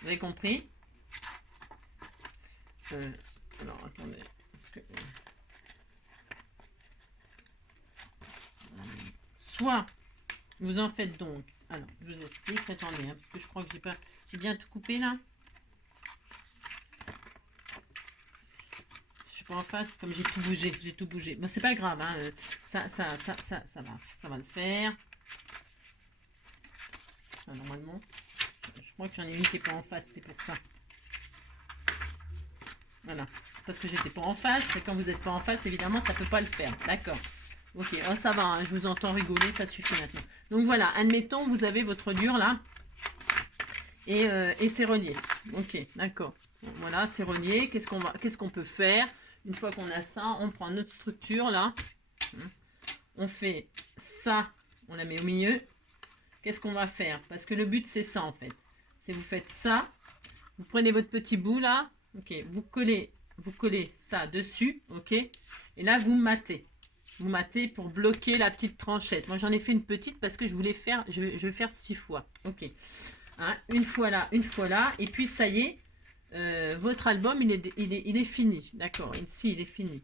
Vous avez compris? Alors, attendez. Soit vous en faites donc. Alors, je vous explique. Attendez, hein, parce que je crois que j'ai bien tout coupé là. Je suis pas en face, comme j'ai tout bougé. Bon, c'est pas grave, hein, ça va le faire. Enfin, normalement, je crois que j'en ai une qui n'est pas en face, c'est pour ça. Voilà, parce que j'étais pas en face. Et quand vous n'êtes pas en face, évidemment, ça peut pas le faire. D'accord. Ok, oh, ça va, hein, je vous entends rigoler, ça suffit maintenant. Donc voilà, admettons, vous avez votre dur là, et c'est relié. Ok, d'accord. Bon, voilà, c'est relié. Qu'est-ce qu'on peut faire? Une fois qu'on a ça, on prend notre structure là. On fait ça, on la met au milieu. Qu'est-ce qu'on va faire? Parce que le but, c'est ça en fait. C'est vous faites ça, vous prenez votre petit bout là, ok, vous collez ça dessus, ok, et là, vous matez. Vous matez pour bloquer la petite tranchette. Moi, j'en ai fait une petite parce que je voulais faire, je vais faire 6 fois. Ok. Hein, une fois là, et puis ça y est, votre album, il est fini. D'accord, ici, il est fini.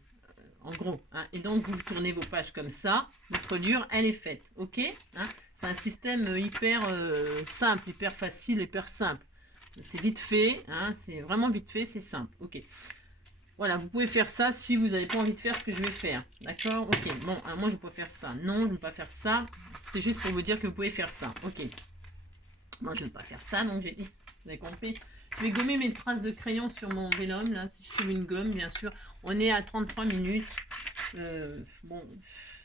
En gros. Hein, et donc, vous tournez vos pages comme ça. Votre dur, elle est faite. Ok, hein, c'est un système hyper simple, hyper facile, hyper simple. C'est vite fait. Hein, c'est vraiment vite fait, c'est simple. Ok. Voilà, vous pouvez faire ça si vous n'avez pas envie de faire ce que je vais faire. D'accord? Ok, bon, alors moi je peux faire ça. Non, je ne veux pas faire ça. C'était juste pour vous dire que vous pouvez faire ça. Ok. Moi je ne veux pas faire ça, donc j'ai dit. Vous avez compris? Je vais gommer mes traces de crayon sur mon vélum, là, si je trouve une gomme, bien sûr. On est à 33 minutes. Bon,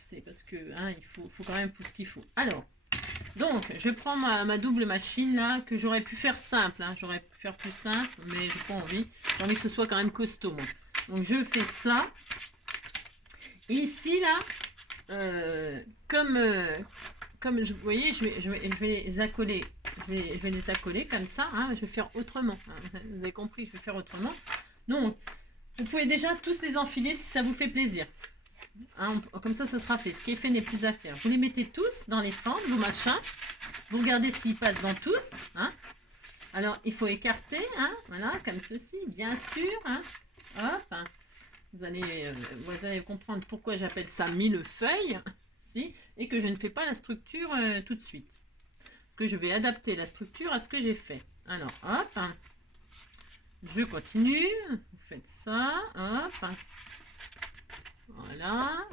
c'est parce que hein, il faut quand même tout ce qu'il faut. Alors, donc, je prends ma double machine, là, que j'aurais pu faire simple. Hein. J'aurais pu faire plus simple, mais j'ai pas envie. J'ai envie que ce soit quand même costaud, moi. Donc, je fais ça. Et ici, là, comme vous voyez, je vais les accoler. Je vais les accoler comme ça. Hein. Je vais faire autrement. Hein. Vous avez compris, je vais faire autrement. Donc, vous pouvez déjà tous les enfiler si ça vous fait plaisir. Hein, comme ça, ça sera fait. Ce qui est fait n'est plus à faire. Vous les mettez tous dans les fentes, vos machins. Vous regardez s'ils passent dans tous. Hein. Alors, il faut écarter. Hein, voilà, comme ceci, bien sûr. Hein. Hop. Hein. Vous allez comprendre pourquoi j'appelle ça millefeuille. Si, et que je ne fais pas la structure tout de suite. Parce que je vais adapter la structure à ce que j'ai fait. Alors, hop. Hein. Je continue. Vous faites ça. Hop. Hein. Voilà.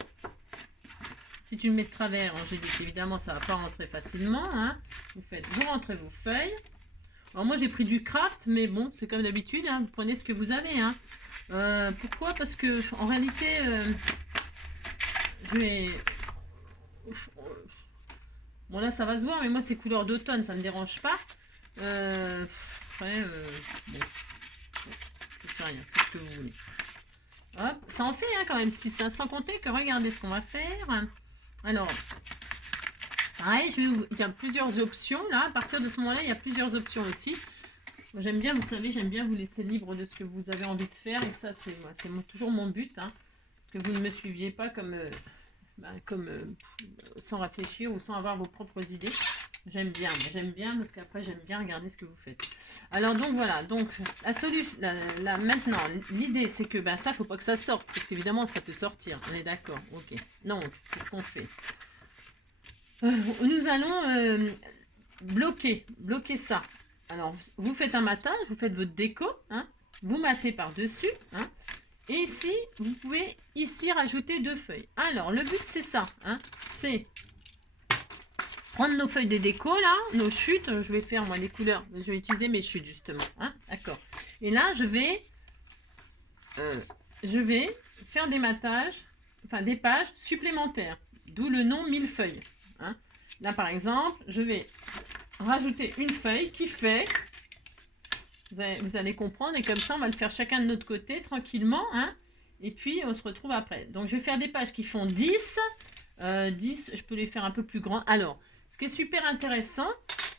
Si tu le mets de travers, j'ai dit qu'évidemment ça ne va pas rentrer facilement. Hein. Vous rentrez vos feuilles. Alors moi j'ai pris du craft, mais bon, c'est comme d'habitude, hein, vous prenez ce que vous avez. Hein. Pourquoi? Parce que en réalité, je vais... Bon là ça va se voir, mais moi c'est couleur d'automne, ça ne me dérange pas. Après, bon, je sais rien, qu'est-ce que vous voulez. Hop, ça en fait hein, quand même 6, hein, sans compter que regardez ce qu'on va faire. Alors, pareil, il y a plusieurs options là. À partir de ce moment-là, il y a plusieurs options aussi. J'aime bien, vous savez, j'aime bien vous laisser libre de ce que vous avez envie de faire. Et ça, c'est toujours mon but. Hein, que vous ne me suiviez pas comme, sans réfléchir ou sans avoir vos propres idées. J'aime bien parce qu'après, j'aime bien regarder ce que vous faites. Alors, donc voilà. Donc, la solution, maintenant, l'idée, c'est que ça, faut pas que ça sorte. Parce qu'évidemment, ça peut sortir. On est d'accord. Ok. Donc, qu'est-ce qu'on fait? Nous allons bloquer ça. Alors, vous faites un matage, vous faites votre déco, hein, vous matez par-dessus, hein, et ici, vous pouvez ici rajouter 2 feuilles. Alors, le but, c'est ça, hein, c'est prendre nos feuilles de déco, là, nos chutes, je vais faire, moi, les couleurs, je vais utiliser mes chutes, justement, hein, d'accord. Et là, je vais faire des matages, enfin, des pages supplémentaires, d'où le nom millefeuille, hein. Là, par exemple, je vais rajouter une feuille qui fait, vous allez comprendre, et comme ça on va le faire chacun de notre côté tranquillement, hein, et puis on se retrouve après. Donc je vais faire des pages qui font 10, 10, je peux les faire un peu plus grands. Alors, ce qui est super intéressant,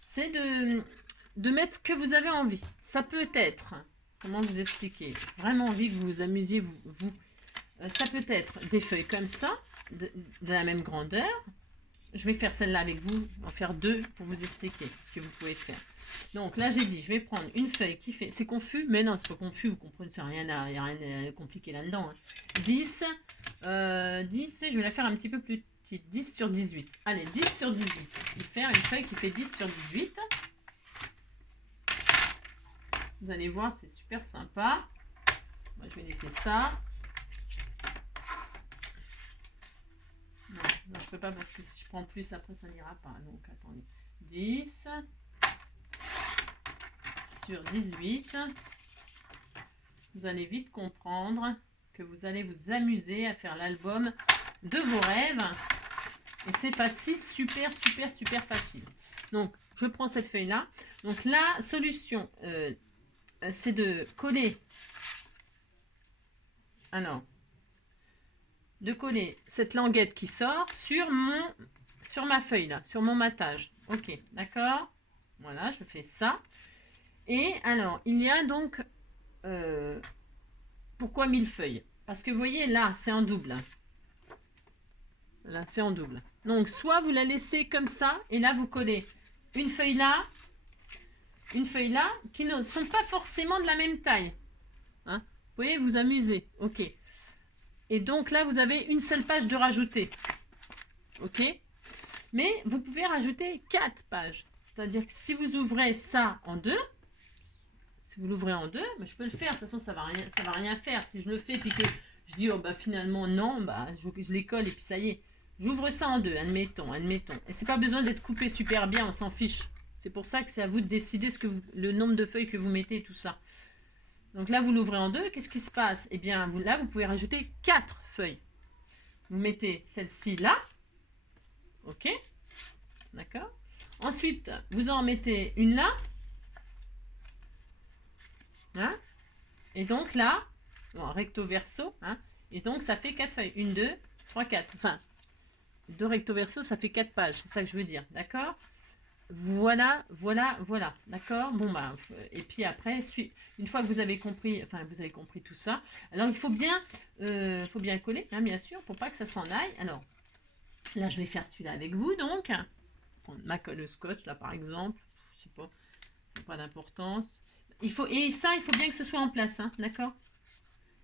c'est de mettre ce que vous avez envie. Ça peut être, comment vous expliquer, vraiment envie que vous vous amusiez, ça peut être des feuilles comme ça, de la même grandeur. Je vais faire celle-là avec vous, en faire 2 pour vous expliquer ce que vous pouvez faire. Donc là, j'ai dit, je vais prendre une feuille qui fait... C'est confus? Mais non, c'est pas confus, vous comprenez, il n'y a rien à compliquer là-dedans. Hein. 10, 10, je vais la faire un petit peu plus petite, 10 sur 18. Allez, 10 sur 18. Je vais faire une feuille qui fait 10 sur 18. Vous allez voir, c'est super sympa. Moi, je vais laisser ça. Non, je peux pas parce que si je prends plus, après ça n'ira pas. Donc, attendez. 10 sur 18. Vous allez vite comprendre que vous allez vous amuser à faire l'album de vos rêves. Et c'est facile, super facile. Donc, je prends cette feuille-là. Donc, la solution, c'est de coller. Alors, de coller cette languette qui sort sur ma feuille là, sur mon matage. Ok, d'accord. Voilà, je fais ça. Et alors, il y a donc pourquoi millefeuille? Parce que vous voyez là, c'est en double. Là, c'est en double. Donc, soit vous la laissez comme ça, et là, vous collez une feuille là, qui ne sont pas forcément de la même taille. Hein, vous pouvez vous amuser. Ok. Et donc là, vous avez une seule page de rajouter. Ok? Mais vous pouvez rajouter 4 pages. C'est-à-dire que si vous ouvrez ça en 2, si vous l'ouvrez en 2, ben je peux le faire. De toute façon, ça va rien faire. Si je le fais puis que je dis, oh bah finalement non, bah je les colle et puis ça y est. J'ouvre ça en 2, admettons. Et c'est pas besoin d'être coupé super bien, on s'en fiche. C'est pour ça que c'est à vous de décider le nombre de feuilles que vous mettez et tout ça. Donc là, vous l'ouvrez en 2. Qu'est-ce qui se passe? Eh bien, là, vous pouvez rajouter 4 feuilles. Vous mettez celle-ci là. Ok. D'accord. Ensuite, vous en mettez une là. Hein, et donc là, bon, recto verso. Hein, et donc, ça fait 4 feuilles. 1, 2, 3, 4. Enfin, 2 recto verso, ça fait 4 pages. C'est ça que je veux dire. D'accord? Voilà. D'accord? Bon, bah, et puis après, une fois que vous avez compris tout ça, alors il faut bien coller, hein, bien sûr, pour pas que ça s'en aille. Alors, là, je vais faire celui-là avec vous, donc. Prendre ma colle scotch, là, par exemple. Je sais pas d'importance. Et ça, il faut bien que ce soit en place, hein, d'accord?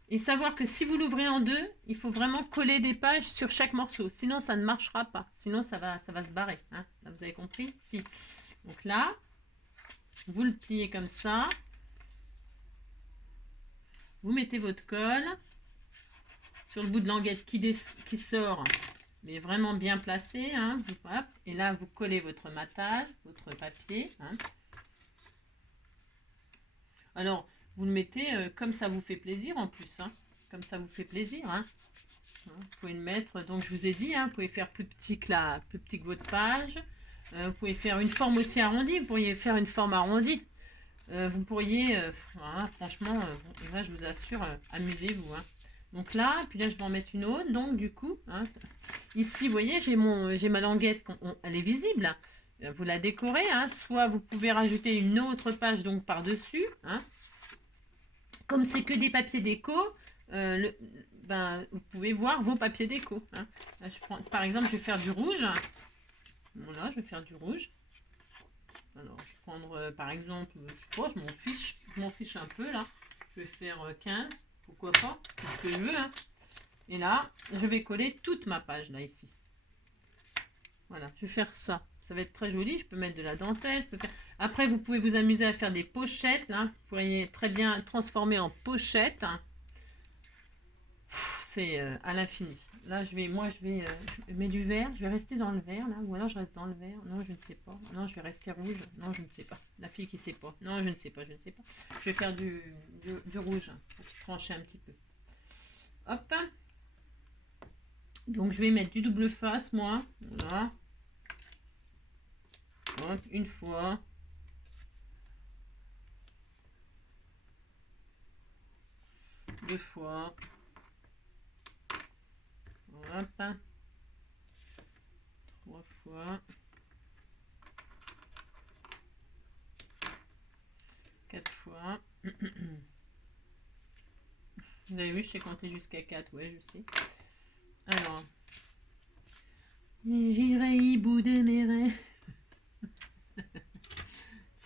Et savoir que si vous l'ouvrez en 2, il faut vraiment coller des pages sur chaque morceau. Sinon, ça ne marchera pas. Sinon, ça va se barrer. Hein. Là, vous avez compris? Si. Donc là, vous le pliez comme ça. Vous mettez votre colle sur le bout de languette qui sort, mais vraiment bien placé. Hein. Et là, vous collez votre matage, votre papier. Hein. Alors, vous le mettez comme ça vous fait plaisir en plus, hein. Comme ça vous fait plaisir, hein. Vous pouvez le mettre, donc je vous ai dit, hein, vous pouvez faire plus petit que votre page. Vous pouvez faire une forme aussi arrondie, vous pourriez faire une forme arrondie. Vous pourriez, voilà, franchement, là je vous assure, amusez-vous, hein. Donc là, puis là je vais en mettre une autre, donc du coup, hein, ici vous voyez, j'ai ma languette, elle est visible, hein. Vous la décorez, hein, soit vous pouvez rajouter une autre page donc par-dessus, hein. Comme c'est que des papiers déco, vous pouvez voir vos papiers déco, hein. Là, par exemple, je vais faire du rouge. Voilà, je vais faire du rouge. Alors, je vais prendre, par exemple, je sais pas, je m'en fiche un peu, là. Je vais faire 15, pourquoi pas, c'est ce que je veux, hein. Et là, je vais coller toute ma page, là, ici. Voilà, je vais faire ça. Ça va être très joli, je peux mettre de la dentelle. Après, vous pouvez vous amuser à faire des pochettes, là. Vous pourriez très bien transformer en pochette, hein. C'est à l'infini. Là, je mets du vert. Je vais rester dans le vert, là. Ou alors, je reste dans le vert. Non, je ne sais pas. Non, je vais rester rouge. Non, je ne sais pas. La fille qui ne sait pas. Non, je ne sais pas, je ne sais pas. Je vais faire du rouge, hein, pour trancher un petit peu. Hop. Donc, je vais mettre du double face, moi. Voilà. Hop, une fois. Deux fois. Hop. Trois fois. Quatre fois. Vous avez vu, je sais compter jusqu'à 4. Ouais, je sais. Alors. J'irai hibou de mes rêves.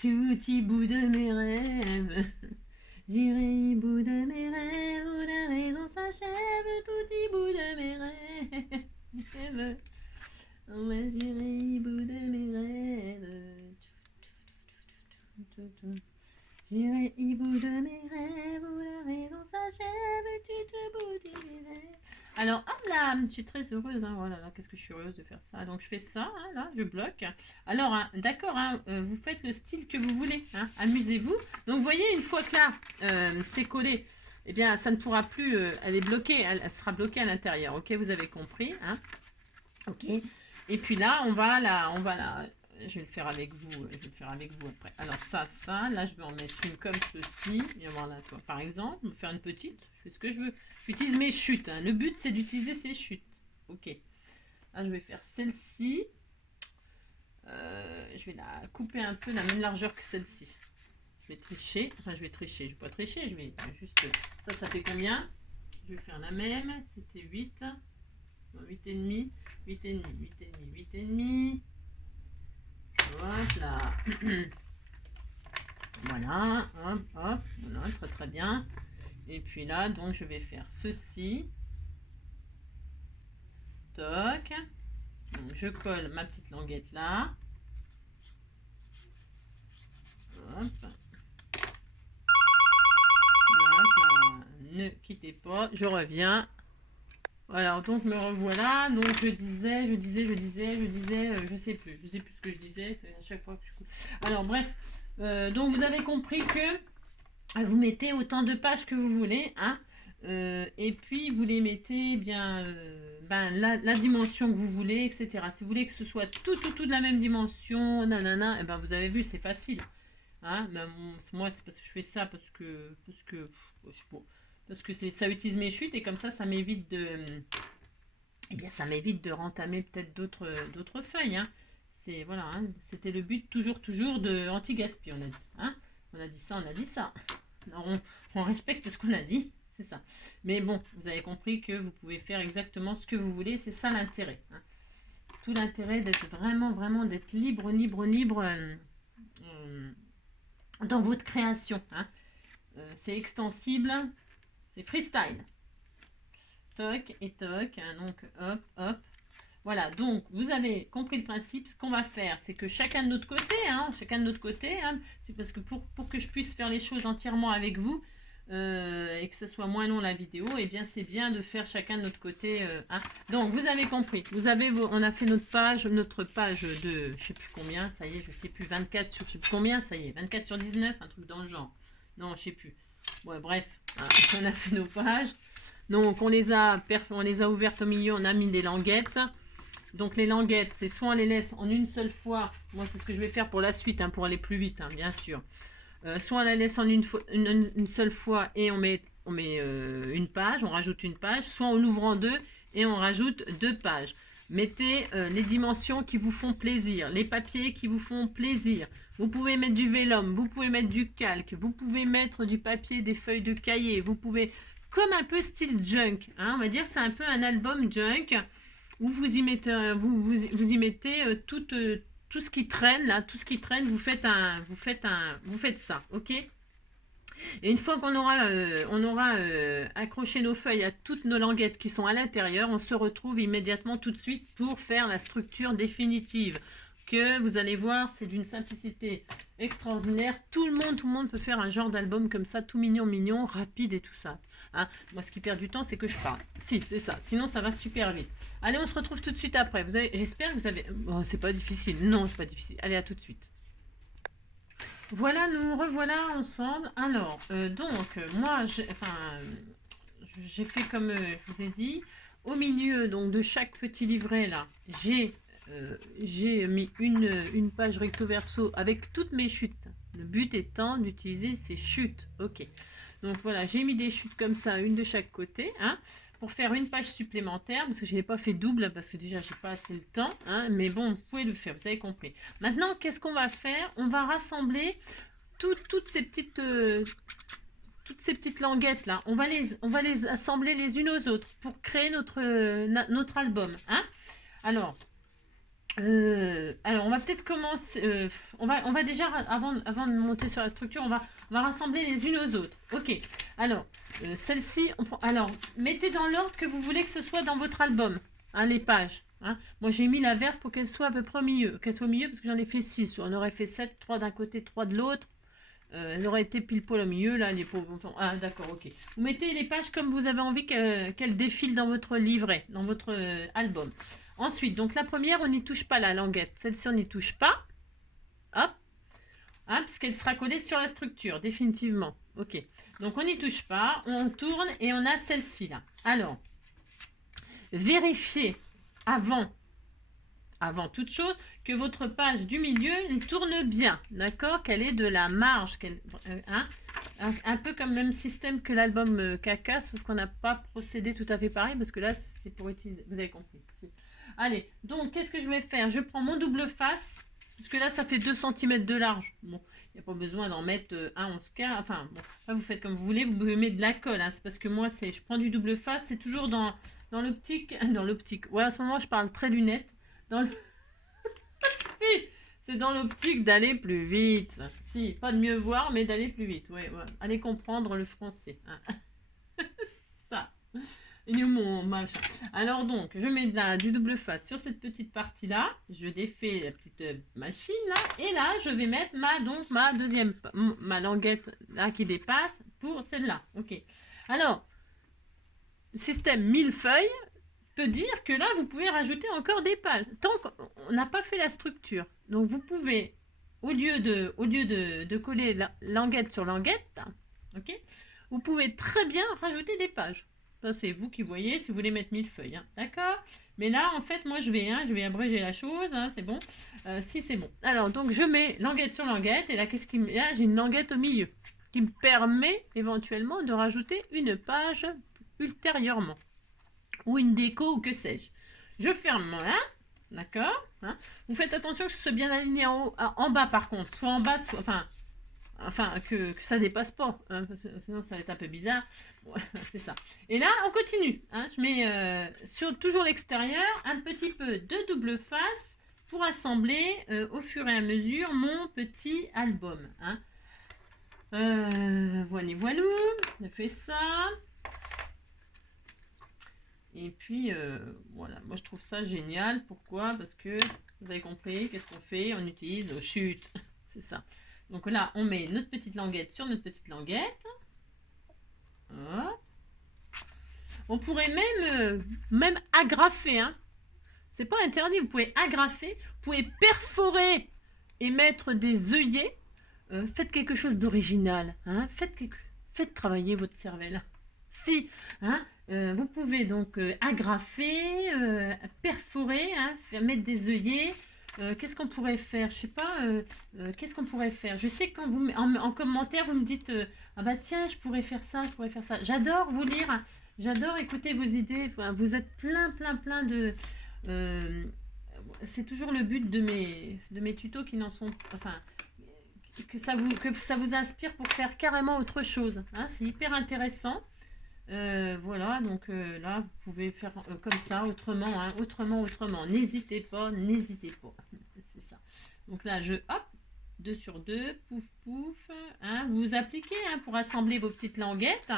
Tout bout de mes rêves. J'irai hibou de mes rêves, où la raison s'achève, tout bout de mes rêves. Ouais, j'irai hibou de mes rêves. J'irai hibou de mes rêves, où la raison s'achève, tout bout de mes rêves. Alors, hop là, je suis très heureuse, hein. Voilà, qu'est-ce que je suis heureuse de faire ça. Donc, je fais ça, hein, là, je bloque. Alors, hein, d'accord, hein, vous faites le style que vous voulez, hein, amusez-vous. Donc, vous voyez, une fois que là, c'est collé, eh bien, ça ne pourra plus, elle est bloquée, elle sera bloquée à l'intérieur, ok, vous avez compris, hein. Ok, et puis là, on va la, je vais le faire avec vous, après. Alors ça, là, je vais en mettre une comme ceci. Et voilà, toi, par exemple, me faire une petite, je fais ce que je veux. J'utilise mes chutes, hein. Le but, c'est d'utiliser ces chutes. Ok. Là, je vais faire celle-ci. Je vais la couper un peu de la même largeur que celle-ci. Je vais tricher. Enfin, je vais tricher. Je vais pas tricher. Je vais juste... Ça fait combien? Je vais faire la même. C'était 8. 8 et demi. 8 et demi. 8 et demi. 8 et demi. Hop là. Voilà. Hop, hop. Voilà, très très bien. Et puis là, donc, je vais faire ceci. Toc. Donc, je colle ma petite languette là. Hop. Hop là. Ne quittez pas. Je reviens. Voilà, donc me revoilà. Donc je disais, je sais plus ce que je disais, c'est à chaque fois que je coupe. Alors bref, donc vous avez compris que vous mettez autant de pages que vous voulez, hein, et puis vous les mettez bien, la dimension que vous voulez, etc. Si vous voulez que ce soit tout de la même dimension, nanana, et ben vous avez vu, c'est facile, hein. Ben, moi c'est parce que je fais ça parce que je sais pas. Parce que ça utilise mes chutes et comme ça m'évite de... Eh bien, ça m'évite de rentamer peut-être d'autres feuilles, hein. C'est, voilà, hein, c'était le but, toujours de anti-gaspi, on a dit. Hein, on a dit ça. Alors, on respecte ce qu'on a dit, c'est ça. Mais bon, vous avez compris que vous pouvez faire exactement ce que vous voulez, c'est ça l'intérêt. Hein. Tout l'intérêt d'être vraiment d'être libre dans votre création. Hein. C'est extensible. C'est freestyle. Toc et toc. Hein, donc, hop, hop. Voilà, donc vous avez compris le principe. Ce qu'on va faire, c'est que chacun de notre côté, hein, c'est parce que pour que je puisse faire les choses entièrement avec vous et que ce soit moins long la vidéo, eh bien c'est bien de faire chacun de notre côté. Hein. Donc vous avez compris. On a fait notre page de je sais plus combien, ça y est, je sais plus 24 sur je sais plus combien, ça y est, 24 sur 19, un truc dans le genre. Non, je sais plus. Ouais, bref, hein, on a fait nos pages. Donc, on les a ouvertes au milieu, on a mis des languettes. Donc, les languettes, c'est soit on les laisse en une seule fois. Moi, c'est ce que je vais faire pour la suite, hein, pour aller plus vite, hein, bien sûr. Soit on la laisse en une seule fois et on met une page, on rajoute une page. Soit on l'ouvre en deux et on rajoute 2 pages. Mettez les dimensions qui vous font plaisir, les papiers qui vous font plaisir. Vous pouvez mettre du vélum, vous pouvez mettre du calque, vous pouvez mettre du papier, des feuilles de cahier, vous pouvez, comme un peu style junk, hein, on va dire c'est un peu un album junk, où vous y mettez, vous y mettez tout ce qui traîne, là, tout ce qui traîne, vous faites ça, ok? Et une fois qu'on aura, accroché nos feuilles à toutes nos languettes qui sont à l'intérieur, on se retrouve immédiatement tout de suite pour faire la structure définitive. Que vous allez voir, c'est d'une simplicité extraordinaire. Tout le monde peut faire un genre d'album comme ça, tout mignon, rapide et tout ça. Hein, moi, ce qui perd du temps, c'est que je parle. Si, c'est ça. Sinon, ça va super vite. Allez, on se retrouve tout de suite après. J'espère que vous avez... Oh, c'est pas difficile. Non, c'est pas difficile. Allez, à tout de suite. Voilà, nous revoilà ensemble. Alors, moi, j'ai fait comme je vous ai dit. Au milieu donc, de chaque petit livret, là, j'ai mis une page recto verso avec toutes mes chutes. Le but étant d'utiliser ces chutes. Ok. Donc voilà, j'ai mis des chutes comme ça, une de chaque côté, hein, pour faire une page supplémentaire, parce que je n'ai pas fait double, parce que déjà, j'ai pas assez le temps, hein, mais bon, vous pouvez le faire, vous avez compris. Maintenant, qu'est-ce qu'on va faire? On va rassembler toutes ces petites languettes là. On va les assembler les unes aux autres pour créer notre album, hein. Alors, on va peut-être commencer. On va déjà, avant de monter sur la structure, on va rassembler les unes aux autres. Ok. Alors, celle-ci, alors, mettez dans l'ordre que vous voulez que ce soit dans votre album, hein, les pages. Hein. Moi, j'ai mis la verte pour qu'elle soit à peu près au milieu. Qu'elle soit au milieu parce que j'en ai fait 6. On aurait fait 7, 3 d'un côté, 3 de l'autre. Elle aurait été pile poil au milieu, là, les pauvres enfants. Ah, d'accord, ok. Vous mettez les pages comme vous avez envie qu'elles défilent dans votre livret, dans votre album. Ensuite, donc la première, on n'y touche pas la languette. Celle-ci, on n'y touche pas. Hop. Hein, puisqu'elle sera collée sur la structure, définitivement. Ok. Donc, on n'y touche pas. On tourne et on a celle-ci, là. Alors, vérifiez avant toute chose que votre page du milieu tourne bien. D'accord? Qu'elle ait de la marge. Hein, un peu comme le même système que l'album Caca, sauf qu'on n'a pas procédé tout à fait pareil, parce que là, c'est pour utiliser. Vous avez compris. Allez, donc, qu'est-ce que je vais faire? Je prends mon double face, puisque là, ça fait 2 cm de large. Bon, il n'y a pas besoin d'en mettre un 11K. Enfin, bon, là, vous faites comme vous voulez. Vous pouvez mettre de la colle. Hein, c'est parce que moi, je prends du double face. C'est toujours dans l'optique. Dans l'optique. Ouais, à ce moment, je parle très lunettes. Dans le... si, c'est dans l'optique d'aller plus vite. Si, pas de mieux voir, mais d'aller plus vite. Ouais. Allez comprendre le français. Hein. Ça. Mon machin. Alors donc, je mets du double face sur cette petite partie là. Je défais la petite machine là. Et là, je vais mettre ma deuxième, ma languette là qui dépasse pour celle-là. Ok. Alors, système millefeuille peut dire que là, vous pouvez rajouter encore des pages. Tant qu'on n'a pas fait la structure. Donc, vous pouvez, au lieu de coller languette sur languette, ok, vous pouvez très bien rajouter des pages. Ça, c'est vous qui voyez si vous voulez mettre millefeuille. Hein. D'accord? Mais là, en fait, moi, je vais abréger la chose. Hein, c'est bon. Si, c'est bon. Alors, donc, je mets languette sur languette. Et là, là, j'ai une languette au milieu qui me permet éventuellement de rajouter une page ultérieurement. Ou une déco, ou que sais-je. Je ferme là. D'accord? Hein. Vous faites attention que ce soit bien aligné en bas, par contre. Soit en bas, soit... Enfin, que ça dépasse pas, hein, parce que sinon ça va être un peu bizarre. Ouais, c'est ça. Et là, on continue. Hein, je mets sur toujours l'extérieur un petit peu de double face pour assembler au fur et à mesure mon petit album. Hein. Voilà, je fais ça. Et puis, voilà, moi je trouve ça génial. Pourquoi? Parce que, vous avez compris, qu'est-ce qu'on fait? On utilise nos chutes. C'est ça. Donc là, on met notre petite languette sur notre petite languette. Hop. On pourrait même agrafer. Hein. C'est pas interdit, vous pouvez agrafer. Vous pouvez perforer et mettre des œillets faites quelque chose d'original, hein, faites travailler votre cervelle. Si, hein, vous pouvez donc agrafer, perforer, hein, mettre des œillets. Qu'est-ce qu'on pourrait faire? Je sais pas, qu'est-ce qu'on pourrait faire? Je sais que quand vous, en commentaire, vous me dites ah bah tiens, je pourrais faire ça, je pourrais faire ça. J'adore vous lire, j'adore écouter vos idées. Enfin, vous êtes plein de. euh, c'est toujours le but de mes tutos qui n'en sont. Enfin, que ça vous inspire pour faire carrément autre chose. Hein, c'est hyper intéressant. Voilà, donc là, vous pouvez faire comme ça, autrement, hein, autrement. N'hésitez pas, n'hésitez pas. C'est ça. Donc là, hop, 2 sur 2, pouf, pouf. Hein, vous appliquez hein, pour assembler vos petites languettes.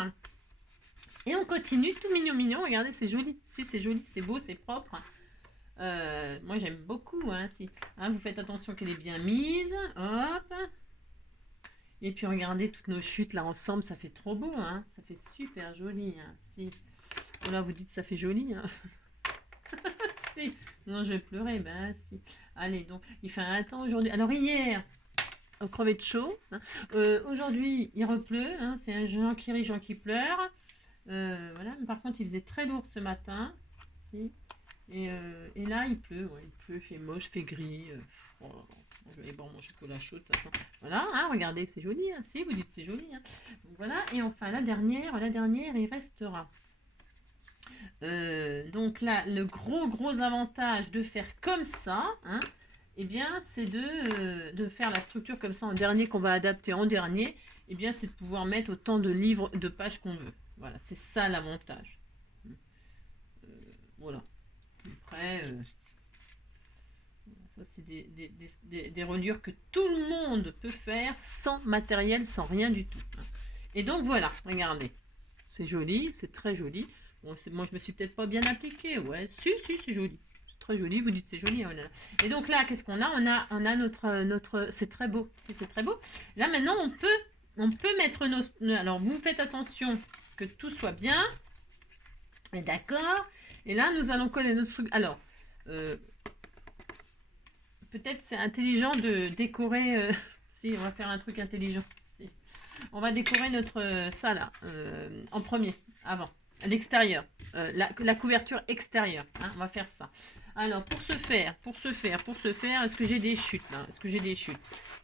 Et on continue, tout mignon. Regardez, c'est joli. Si, c'est joli, c'est beau, c'est propre. Moi, j'aime beaucoup. Hein, si. Hein, vous faites attention qu'elle est bien mise. Hop. Et puis regardez toutes nos chutes là ensemble, ça fait trop beau, hein. Ça fait super joli, hein. Si. Oh là, vous dites ça fait joli, hein. Si. Non, je vais pleurer, ben si. Allez, donc, il fait un temps aujourd'hui. Alors hier, on crevait de chaud. Hein. Aujourd'hui, il repleut, hein. C'est un Jean qui rit, Jean qui pleure. Voilà. Mais par contre, il faisait très lourd ce matin. Si. Et là, il pleut, ouais, il pleut, il fait moche, il fait gris. Oh, je vais aller boire mon chocolat chaud de toute façon. Voilà, hein, regardez, c'est joli. Hein, si, vous dites c'est joli. Hein. Donc, voilà, et enfin, la dernière, il restera. Donc là, le gros avantage de faire comme ça, hein, eh bien, c'est de faire la structure comme ça en dernier, qu'on va adapter en dernier. Eh bien, c'est de pouvoir mettre autant de livres, de pages qu'on veut. Voilà, c'est ça l'avantage. Voilà. Après, ça c'est des reliures que tout le monde peut faire sans matériel, sans rien du tout. Et donc voilà, regardez. C'est joli, c'est très joli. Bon, moi je me suis peut-être pas bien appliquée. Ouais, si, c'est joli. C'est très joli, vous dites c'est joli. Oh là là. Et donc là, qu'est-ce qu'on a? On a notre c'est très beau. C'est très beau. Là maintenant, on peut mettre nos... Alors vous faites attention que tout soit bien. D'accord. Et là, nous allons coller notre truc. Alors, peut-être c'est intelligent de décorer. Si, on va faire un truc intelligent. Si. On va décorer notre ça là en premier, avant, à l'extérieur, la couverture extérieure. Hein, on va faire ça. Alors, pour ce faire, est-ce que j'ai des chutes là? Est-ce que j'ai des chutes?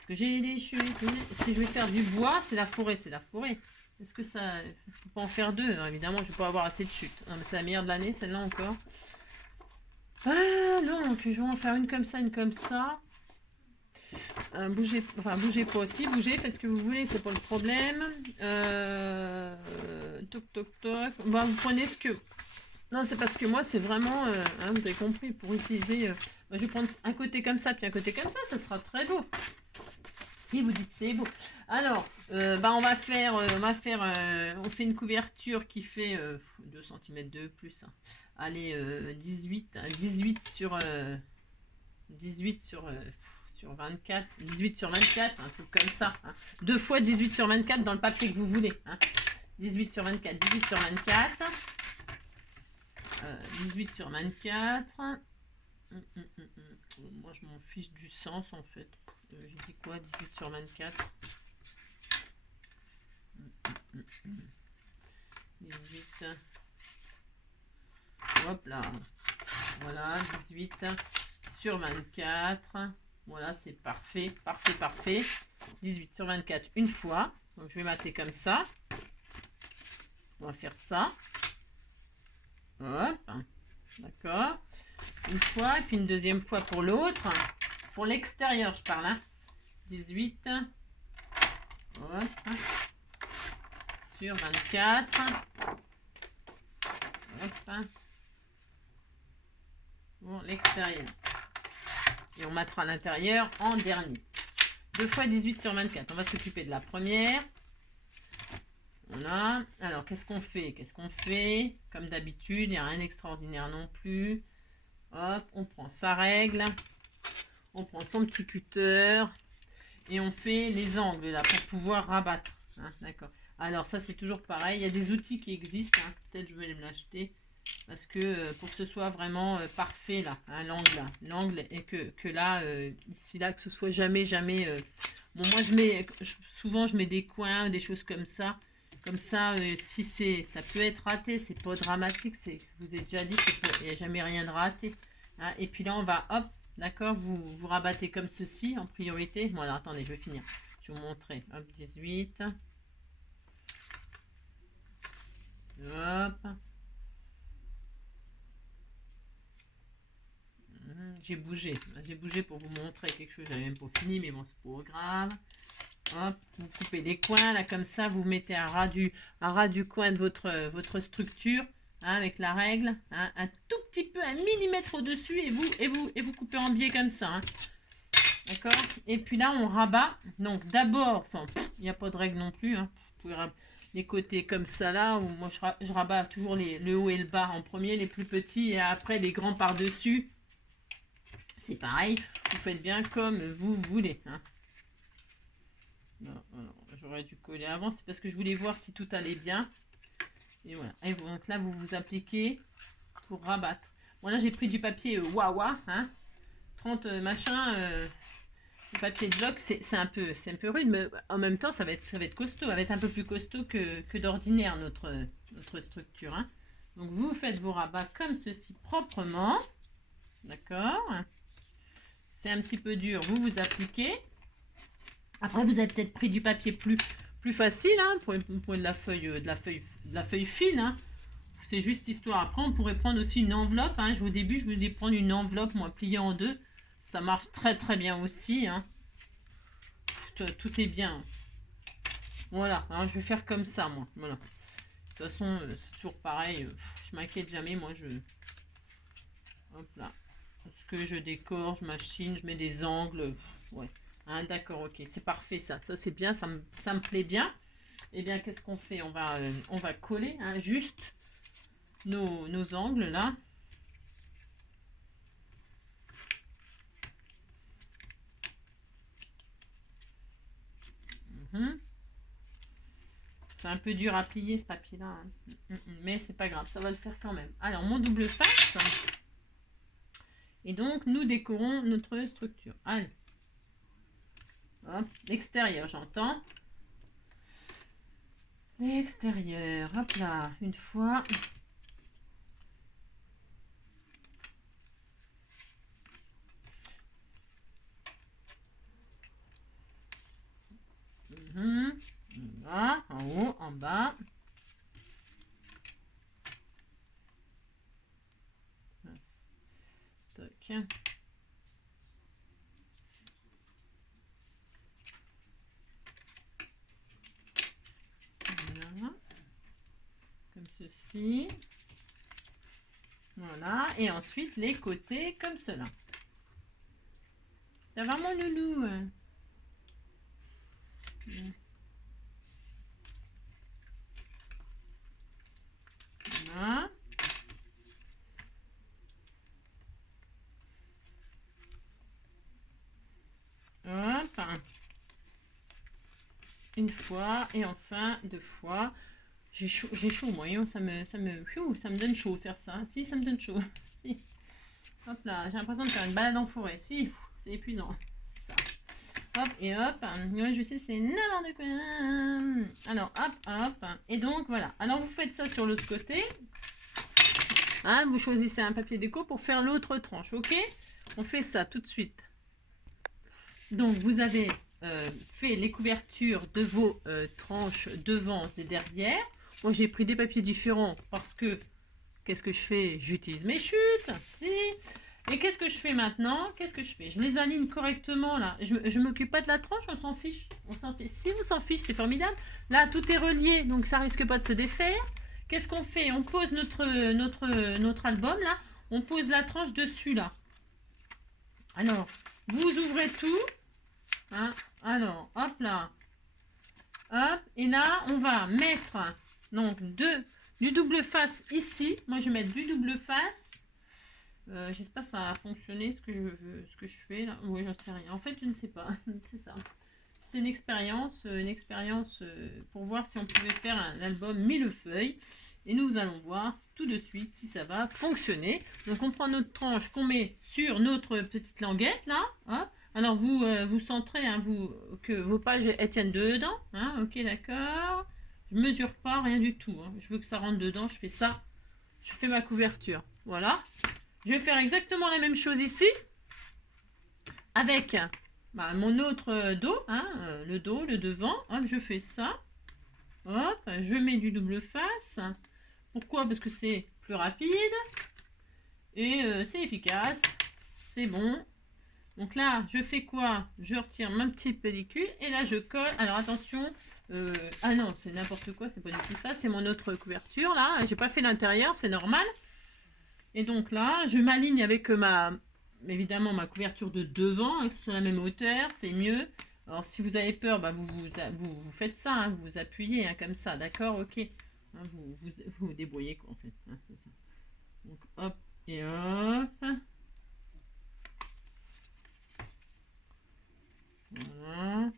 Si je vais faire du bois, c'est la forêt. Est-ce que ça... Il ne faut pas en faire deux, hein. Évidemment, je ne vais pas avoir assez de chutes. Ah, c'est la meilleure de l'année, celle-là encore. Ah, donc, je vais en faire une comme ça, une comme ça. Bougez pas aussi. Bougez, faites ce que vous voulez, c'est pas le problème. Toc. Bah, vous prenez ce que... Non, c'est parce que moi, c'est vraiment... hein, vous avez compris, pour utiliser... je vais prendre un côté comme ça, puis un côté comme ça sera très beau. Si vous dites c'est beau. Alors, on fait une couverture qui fait 2 cm de plus. Hein. Allez, 18 sur 24, 18 sur 24, un truc comme ça. Hein. 2 fois 18 sur 24 dans le papier que vous voulez. Hein. 18 sur 24, 18 sur 24. 18 sur 24. Moi, je m'en fiche du sens, en fait. J'ai dit quoi? 18 sur 24. 18. Hop là. Voilà, 18 sur 24. Voilà, c'est parfait. 18 sur 24 une fois. Donc, je vais mater comme ça. On va faire ça. Hop. D'accord. Une fois, et puis une deuxième fois pour l'autre. Pour l'extérieur, je parle. Hein. 18. Hop. Sur 24. Hop. Bon, l'extérieur. Et on matera l'intérieur en dernier. 2 fois 18 sur 24. On va s'occuper de la première. Voilà. Alors, qu'est-ce qu'on fait? Comme d'habitude, il n'y a rien d'extraordinaire non plus. Hop, on prend sa règle. On prend son petit cutter. Et on fait les angles là pour pouvoir rabattre. Hein, d'accord. Alors, ça, c'est toujours pareil. Il y a des outils qui existent. Hein. Peut-être je vais me l'acheter. Parce que pour que ce soit vraiment parfait là, hein, l'angle et que là, ici là, que ce soit jamais Bon, moi, souvent, je mets des coins, des choses comme ça. Comme ça, si ça peut être raté, c'est pas dramatique. Je vous ai déjà dit, il n'y a jamais rien de raté. Hein. Et puis là, on va, hop, d'accord, vous rabattez comme ceci en priorité. Bon, alors attendez, je vais finir. Je vais vous montrer. Hop, 18. Hop. J'ai bougé pour vous montrer quelque chose. J'avais même pas fini, mais bon, c'est pas grave. Hop, vous coupez les coins là comme ça, vous mettez un ras du coin de votre structure hein, avec la règle, hein, un tout petit peu, un millimètre au-dessus et vous coupez en biais comme ça. Hein. D'accord. Et puis là, on rabat. Donc d'abord, il n'y a pas de règle non plus. Hein. Vous pouvez les côtés comme ça là, où moi je rabats toujours le haut et le bas en premier, les plus petits et après les grands par-dessus. C'est pareil, vous faites bien comme vous voulez. Hein. J'aurais dû coller avant, c'est parce que je voulais voir si tout allait bien. Et voilà. Et donc là, vous vous appliquez pour rabattre. Bon, là, j'ai pris du papier Wawa, hein, 30 machin. Le papier de bloc, c'est un peu rude, mais en même temps, ça va être costaud. Ça va être un peu plus costaud que d'ordinaire, notre structure. Hein. Donc, vous faites vos rabats comme ceci proprement. D'accord. C'est un petit peu dur, vous appliquez. Après, vous avez peut-être pris du papier plus facile, hein, pour de la feuille fine. Hein. C'est juste histoire. Après, on pourrait prendre aussi une enveloppe. Hein. Au début, je voulais prendre une enveloppe, moi, pliée en deux. Ça marche très très bien aussi. Hein. Tout est bien. Voilà. Alors, je vais faire comme ça, moi. Voilà. De toute façon, c'est toujours pareil. Je m'inquiète jamais. Moi, hop là. Parce que je décore, je machine, je mets des angles. Ouais. Hein, d'accord, ok. C'est parfait, ça. Ça, c'est bien. Ça me plaît bien. Eh bien, qu'est-ce qu'on fait? On va coller hein, juste nos angles, là. C'est un peu dur à plier, ce papier-là. Hein. Mais c'est pas grave, ça va le faire quand même. Alors, mon double face. Et donc, nous décorons notre structure. Allez. Hop, l'extérieur, j'entends. L'extérieur, hop là, une fois. Là, en haut, en bas. Toc. Voilà. Comme ceci. Voilà. Et ensuite, les côtés comme cela. Ça va, mon loulou? Voilà. Hop. Une fois et enfin deux fois. J'ai chaud, moi. Ça me donne chaud faire ça. Si, ça me donne chaud. Si. Hop là, j'ai l'impression de faire une balade en forêt. Si, c'est épuisant. C'est ça. Hop et hop. Ouais, je sais, c'est n'importe quoi. Alors, hop. Et donc, voilà. Alors, vous faites ça sur l'autre côté. Hein, vous choisissez un papier déco pour faire l'autre tranche, ok? On fait ça tout de suite. Donc, vous avez fait les couvertures de vos tranches devant et derrière. Moi, j'ai pris des papiers différents parce que, qu'est-ce que je fais? J'utilise mes chutes, si. Et qu'est-ce que je fais maintenant? Je les aligne correctement, là. Je ne m'occupe pas de la tranche, on s'en fiche. Si, on s'en fiche, c'est formidable. Là, tout est relié, donc ça risque pas de se défaire. Qu'est-ce qu'on fait? On pose notre album, là. On pose la tranche dessus, là. Alors, vous ouvrez tout. Hein, alors, hop là. Hop, et là, on va mettre donc du double face ici. Moi, je vais mettre du double face. J'espère que ça a fonctionné ce que je fais là. Oui, j'en sais rien. En fait, je ne sais pas. C'est ça. C'était une expérience pour voir si on pouvait faire un album millefeuille. Et nous allons voir tout de suite si ça va fonctionner. Donc, on prend notre tranche qu'on met sur notre petite languette là. Hop. Alors, vous centrez, hein, que vos pages elles tiennent dedans. Hein, ok, d'accord. Je mesure pas, rien du tout. Hein. Je veux que ça rentre dedans, je fais ça. Je fais ma couverture. Voilà. Je vais faire exactement la même chose ici. Avec mon autre dos. Hein, le dos, le devant. Hop, je fais ça. Hop, je mets du double face. Pourquoi? Parce que c'est plus rapide. Et c'est efficace. C'est bon. Donc là, je fais quoi? Je retire ma petite pellicule et là, je colle. Alors attention, ah non, c'est n'importe quoi, c'est pas du tout ça. C'est mon autre couverture là. J'ai pas fait l'intérieur, c'est normal. Et donc là, je m'aligne avec évidemment ma couverture de devant, que ce soit la même hauteur, c'est mieux. Alors si vous avez peur, vous faites ça, hein, vous vous appuyez hein, comme ça, d'accord? Ok. Hein, vous débrouillez quoi en fait. Hein, c'est ça. Donc hop et hop. Voilà.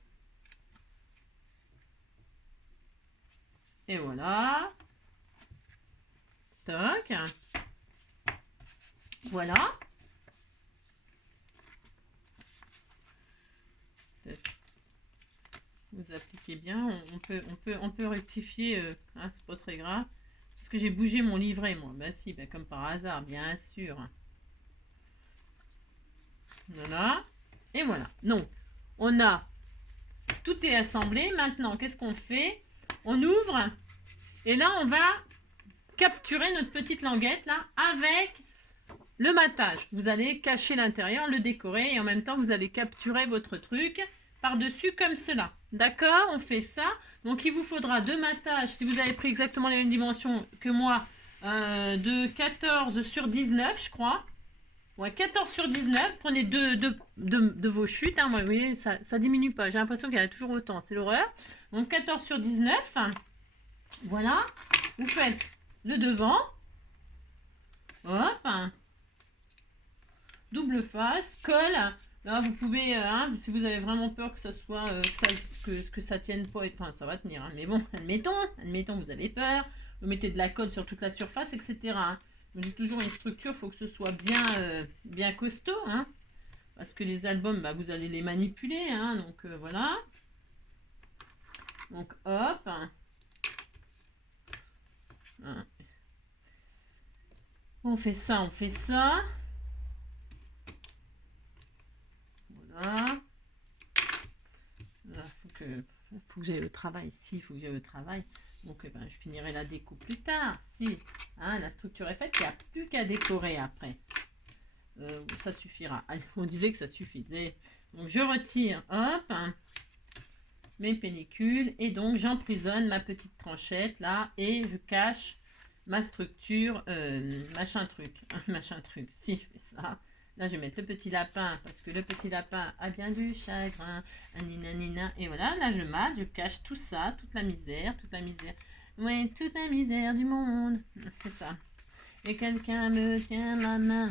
Et voilà. Toc. Voilà. Vous appliquez bien. On peut rectifier. Hein, c'est pas très grave. Parce que j'ai bougé mon livret, moi. Bah si, bah, comme par hasard, bien sûr. Voilà. Et voilà. Donc, on a... Tout est assemblé. Maintenant, qu'est-ce qu'on fait? On ouvre. Et là, on va capturer notre petite languette, là, avec le matage. Vous allez cacher l'intérieur, le décorer, et en même temps, vous allez capturer votre truc par-dessus comme cela. D'accord? On fait ça. Donc, il vous faudra 2 matages, si vous avez pris exactement les mêmes dimensions que moi, de 14 sur 19, je crois. Ouais, 14 sur 19. Prenez de vos chutes. Hein. Moi, vous voyez, ça diminue pas. J'ai l'impression qu'il y en a toujours autant. C'est l'horreur. Donc, 14 sur 19. Voilà. Vous faites le devant. Hop. Double face. Colle. Là, vous pouvez, hein, si vous avez vraiment peur que ça soit, que ça tienne pas, enfin, ça va tenir. Hein. Mais bon, admettons, vous avez peur. Vous mettez de la colle sur toute la surface, etc. Hein. Je dis toujours une structure, il faut que ce soit bien costaud. Hein, parce que les albums, vous allez les manipuler. Hein, donc, voilà. Donc, hop. Hein. On fait ça, on fait ça. Voilà. Là, faut que j'aille au travail. Si, il faut que j'aille au travail. Donc, je finirai la déco plus tard. Si, hein, la structure est faite, il n'y a plus qu'à décorer après. Ça suffira. On disait que ça suffisait. Donc, je retire, hop, hein, mes pellicules. Et donc, j'emprisonne ma petite tranchette, là. Et je cache ma structure, machin truc. Si, je fais ça. Là, je vais mettre le petit lapin, parce que le petit lapin a bien du chagrin. Nina. Et voilà, là, je mate, je cache tout ça, toute la misère. Oui, toute la misère du monde. C'est ça. Et quelqu'un me tient la main,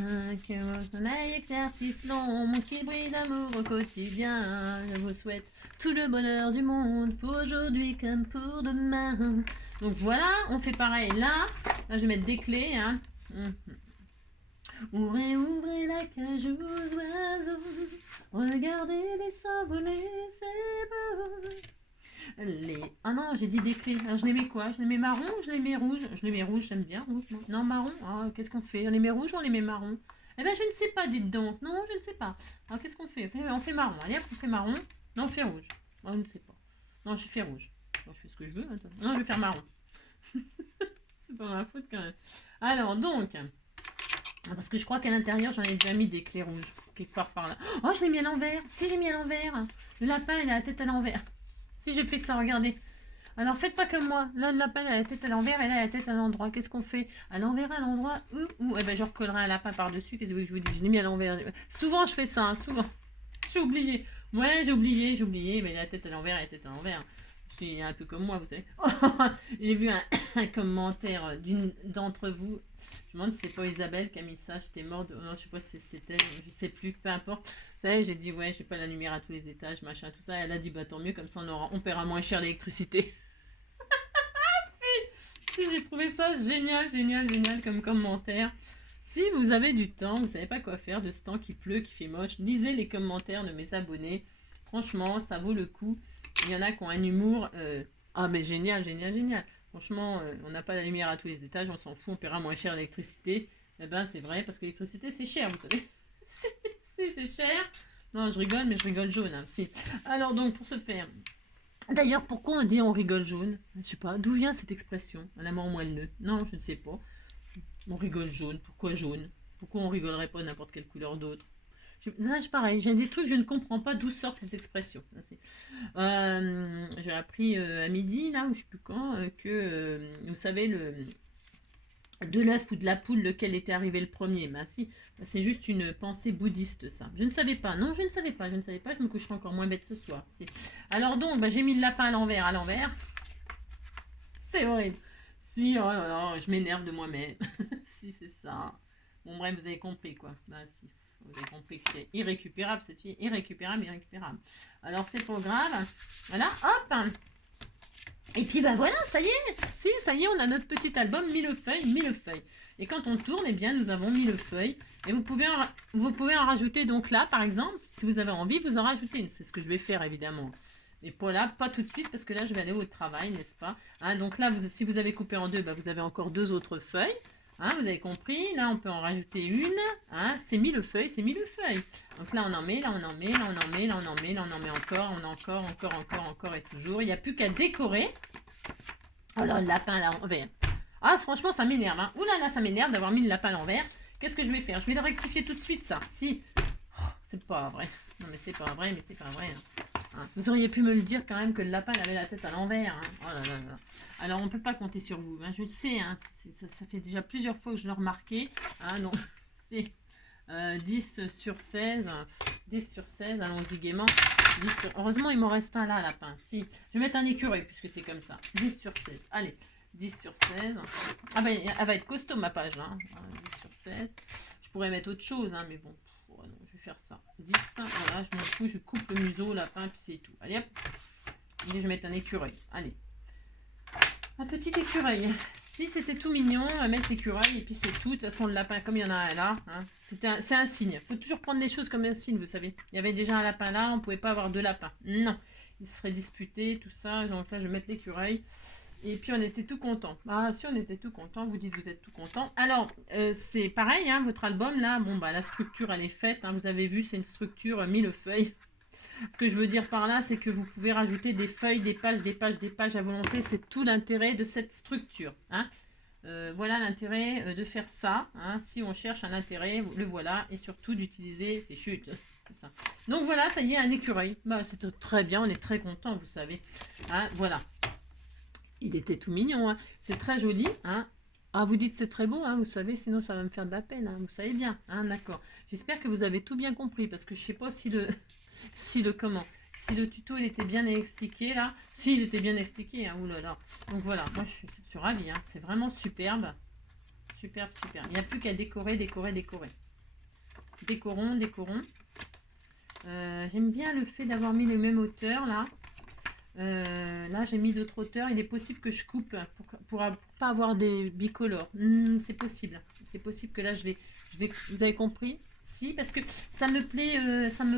que mon soleil exercice long, qu'il brille d'amour au quotidien. Je vous souhaite tout le bonheur du monde, pour aujourd'hui comme pour demain. Donc voilà, on fait pareil là. Là, je vais mettre des clés, hein. Ouvrez la cage aux oiseaux, regardez les s'envoler, c'est beau. Ah non, j'ai dit des clés. Alors, je les mets quoi? Je les mets marron ou je les mets rouges? Je les mets rouges, j'aime bien rouge. Non, marron. Ah, qu'est-ce qu'on fait? On les met rouges ou on les met marron? Eh ben, je ne sais pas, dites donc. Non, je ne sais pas. Alors, qu'est-ce qu'on fait? On fait marron. Allez, on fait marron. Non, on fait rouge. Non, je ne sais pas. Non, je fais rouge. Bon, je fais ce que je veux. Attends. Non, je vais faire marron. C'est pas ma faute quand même. Alors, donc... Parce que je crois qu'à l'intérieur, j'en ai déjà mis des clés rouges. Quelque part par là. Oh, je l'ai mis à l'envers. Si, j'ai mis à l'envers. Le lapin, il a la tête à l'envers. Si, j'ai fait ça, regardez. Alors, faites pas comme moi. Là, le lapin, il a la tête à l'envers et là, il a la tête à l'endroit. Qu'est-ce qu'on fait? À l'envers, à l'endroit. Eh ben, je recollerai un lapin par-dessus. Qu'est-ce que je vous dis? Je l'ai mis à l'envers. Souvent, je fais ça. Hein, souvent. J'ai oublié. Ouais, j'ai oublié. Mais il a la tête à l'envers et la tête à l'envers. Je suis un peu comme moi, vous savez. J'ai vu un commentaire d'une d'entre vous. Je me demande si c'est pas Isabelle qui a mis ça. J'étais morte. Non, je sais pas si c'était. Je sais plus. Peu importe. Vous savez, j'ai dit, ouais, j'ai pas la lumière à tous les étages, machin, tout ça. Et elle a dit, bah tant mieux, comme ça on paiera moins cher l'électricité. Si, j'ai trouvé ça génial comme commentaire. Si vous avez du temps, vous savez pas quoi faire de ce temps qui pleut, qui fait moche, lisez les commentaires de mes abonnés. Franchement, ça vaut le coup. Il y en a qui ont un humour. Ah, mais génial, génial, génial. Franchement, on n'a pas la lumière à tous les étages, on s'en fout, on paiera moins cher l'électricité. Eh ben, c'est vrai, parce que l'électricité, c'est cher, vous savez. Si, c'est cher. Non, je rigole, mais je rigole jaune. Hein, si. Alors, donc, pour ce faire. D'ailleurs, pourquoi on dit on rigole jaune? Je sais pas. D'où vient cette expression? Un amour moelleux? Non, je ne sais pas. On rigole jaune. Pourquoi jaune? Pourquoi on rigolerait pas n'importe quelle couleur d'autre? Ça, c'est pareil. J'ai des trucs, je ne comprends pas d'où sortent les expressions. J'ai appris à midi, là, ou je sais plus quand, que, vous savez, de l'œuf ou de la poule, lequel était arrivé le premier. Ben si, c'est juste une pensée bouddhiste, ça. Je ne savais pas. Non, je ne savais pas. Je ne savais pas. Je me coucherai encore moins bête ce soir. Si. Alors donc, ben, j'ai mis le lapin à l'envers, à l'envers. C'est horrible. Si, oh là là, je m'énerve de moi-même. Si, c'est ça. Bon, bref, vous avez compris, quoi. Ben si. Vous avez compris que c'est irrécupérable, cette fille. Irrécupérable, irrécupérable. Alors, c'est pas grave. Voilà, hop. Et puis, ben voilà, ça y est. Si, ça y est, on a notre petit album millefeuille, millefeuille. Et quand on tourne, eh bien, nous avons millefeuille. Et vous pouvez en rajouter, donc là, par exemple, si vous avez envie, vous en rajoutez une. C'est ce que je vais faire, évidemment. Et pour là, pas tout de suite, parce que là, je vais aller au travail, n'est-ce pas? Hein, donc là, si vous avez coupé en deux, ben, vous avez encore deux autres feuilles. Hein, vous avez compris, là on peut en rajouter une, hein, c'est millefeuille, c'est millefeuille. Donc là on en met, là on en met, là on en met, là on en met, là on en met encore, on a encore et toujours. Il n'y a plus qu'à décorer. Oh là, le lapin à l'envers. Ah franchement ça m'énerve, hein. Ouh là là, ça m'énerve d'avoir mis le lapin à l'envers. Qu'est-ce que je vais faire? Je vais le rectifier tout de suite ça. Si, oh, c'est pas vrai. Non mais c'est pas vrai, mais c'est pas vrai. Hein. Vous auriez pu me le dire quand même que le lapin avait la tête à l'envers. Hein. Oh là là là. Alors on ne peut pas compter sur vous. Hein. Je le sais, hein. Ça fait déjà plusieurs fois que je l'ai remarqué. Hein. Donc c'est 10 sur 16. 10 sur 16, allons-y gaiement. Heureusement il m'en reste un là, lapin. Si, je vais mettre un écureuil puisque c'est comme ça. 10 sur 16. Allez, 10 sur 16. Ah ben elle va être costaud ma page là. Hein. 10 sur 16. Je pourrais mettre autre chose, hein, mais bon. Oh non, je vais faire ça. 10, voilà, je m'en fous, je coupe le museau, lapin, puis c'est tout. Allez hop. Et je vais mettre un écureuil. Allez. Un petit écureuil. Si c'était tout mignon, on va mettre l'écureuil et puis c'est tout. De toute façon, le lapin, comme il y en a un là, hein, c'est un signe. Il faut toujours prendre les choses comme un signe, vous savez. Il y avait déjà un lapin là, on ne pouvait pas avoir deux lapins. Non. Ils seraient disputés, tout ça. Donc là, je vais mettre l'écureuil. Et puis on était tout content. Ah si on était tout content, vous dites que vous êtes tout content. Alors c'est pareil, hein, votre album là, bon bah la structure elle est faite, hein, vous avez vu c'est une structure millefeuille. Ce que je veux dire par là, c'est que vous pouvez rajouter des feuilles, des pages, des pages, des pages à volonté. C'est tout l'intérêt de cette structure. Hein. Voilà l'intérêt de faire ça. Hein. Si on cherche un intérêt, le voilà. Et surtout d'utiliser ces chutes. C'est ça. Donc voilà, ça y est, un écureuil. Bah, c'est très bien, on est très content, vous savez. Hein, voilà. Il était tout mignon, hein. C'est très joli, hein. Ah, vous dites c'est très beau, hein, vous savez, sinon ça va me faire de la peine, hein, vous savez bien, hein, d'accord. J'espère que vous avez tout bien compris, parce que je sais pas si si le tuto il était bien expliqué là. Si, il était bien expliqué, hein, oulala. Donc voilà, moi je suis ravie, hein, c'est vraiment superbe. Superbe, superbe. Il n'y a plus qu'à décorer, décorer, décorer. Décorons, décorons. J'aime bien le fait d'avoir mis les mêmes hauteurs là. Là j'ai mis d'autres hauteurs, il est possible que je coupe pour pas avoir des bicolores. C'est possible que là je vais, vous avez compris? Si, parce que ça me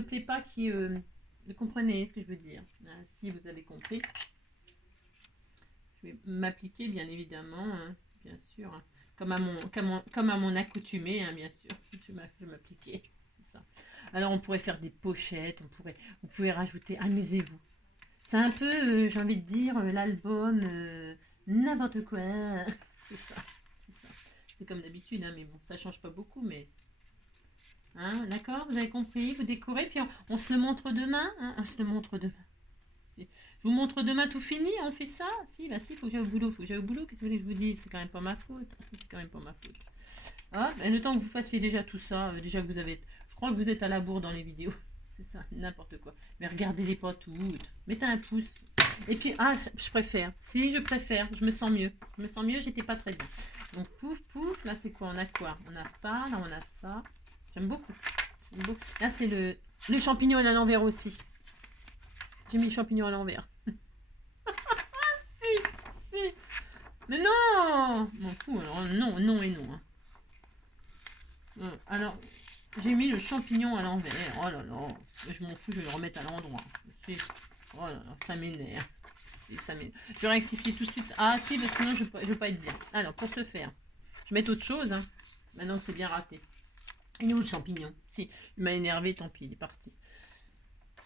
plaît pas qui vous comprenez ce que je veux dire. Si vous avez compris, je vais m'appliquer bien évidemment, hein, bien sûr, hein, comme à mon accoutumé, hein, bien sûr, je vais m'appliquer, c'est ça. Alors on pourrait faire des pochettes, vous pouvez rajouter, amusez-vous. C'est un peu, j'ai envie de dire, l'album n'importe quoi. C'est ça, c'est ça. C'est comme d'habitude, hein, mais bon, ça change pas beaucoup, mais... Hein, d'accord, vous avez compris, vous décorez, puis on se le montre demain, hein, on se le montre demain. Si. Je vous montre demain tout fini, on fait ça? Si, bah si, il faut que j'aille au boulot, qu'est-ce que vous voulez que je vous dise? C'est quand même pas ma faute, c'est quand même pas ma faute. Ah, ben, le temps que vous fassiez déjà tout ça, déjà que vous avez... Je crois que vous êtes à la bourre dans les vidéos. C'est ça, n'importe quoi. Mais regardez-les pas toutes. Mettez un pouce. Et puis, ah, je préfère. Si, je préfère. Je me sens mieux. Je me sens mieux, j'étais pas très bien. Donc, pouf, pouf. Là, c'est quoi? On a quoi? On a ça, là, on a ça. J'aime beaucoup. Là, c'est le champignon à l'envers aussi. J'ai mis le champignon à l'envers. Si. Mais non! M'en fous, alors non, non et non. Hein. Alors, j'ai mis le champignon à l'envers. Oh là là, je m'en fous, je vais le remettre à l'endroit. Oh là là, ça m'énerve. Si, ça m'énerve. Je vais rectifier tout de suite. Ah si, parce que sinon je ne veux pas être bien. Alors, pour ce faire, je vais mettre autre chose. Hein. Maintenant que c'est bien raté. Il est où le champignon? Si, il m'a énervé, tant pis, il est parti.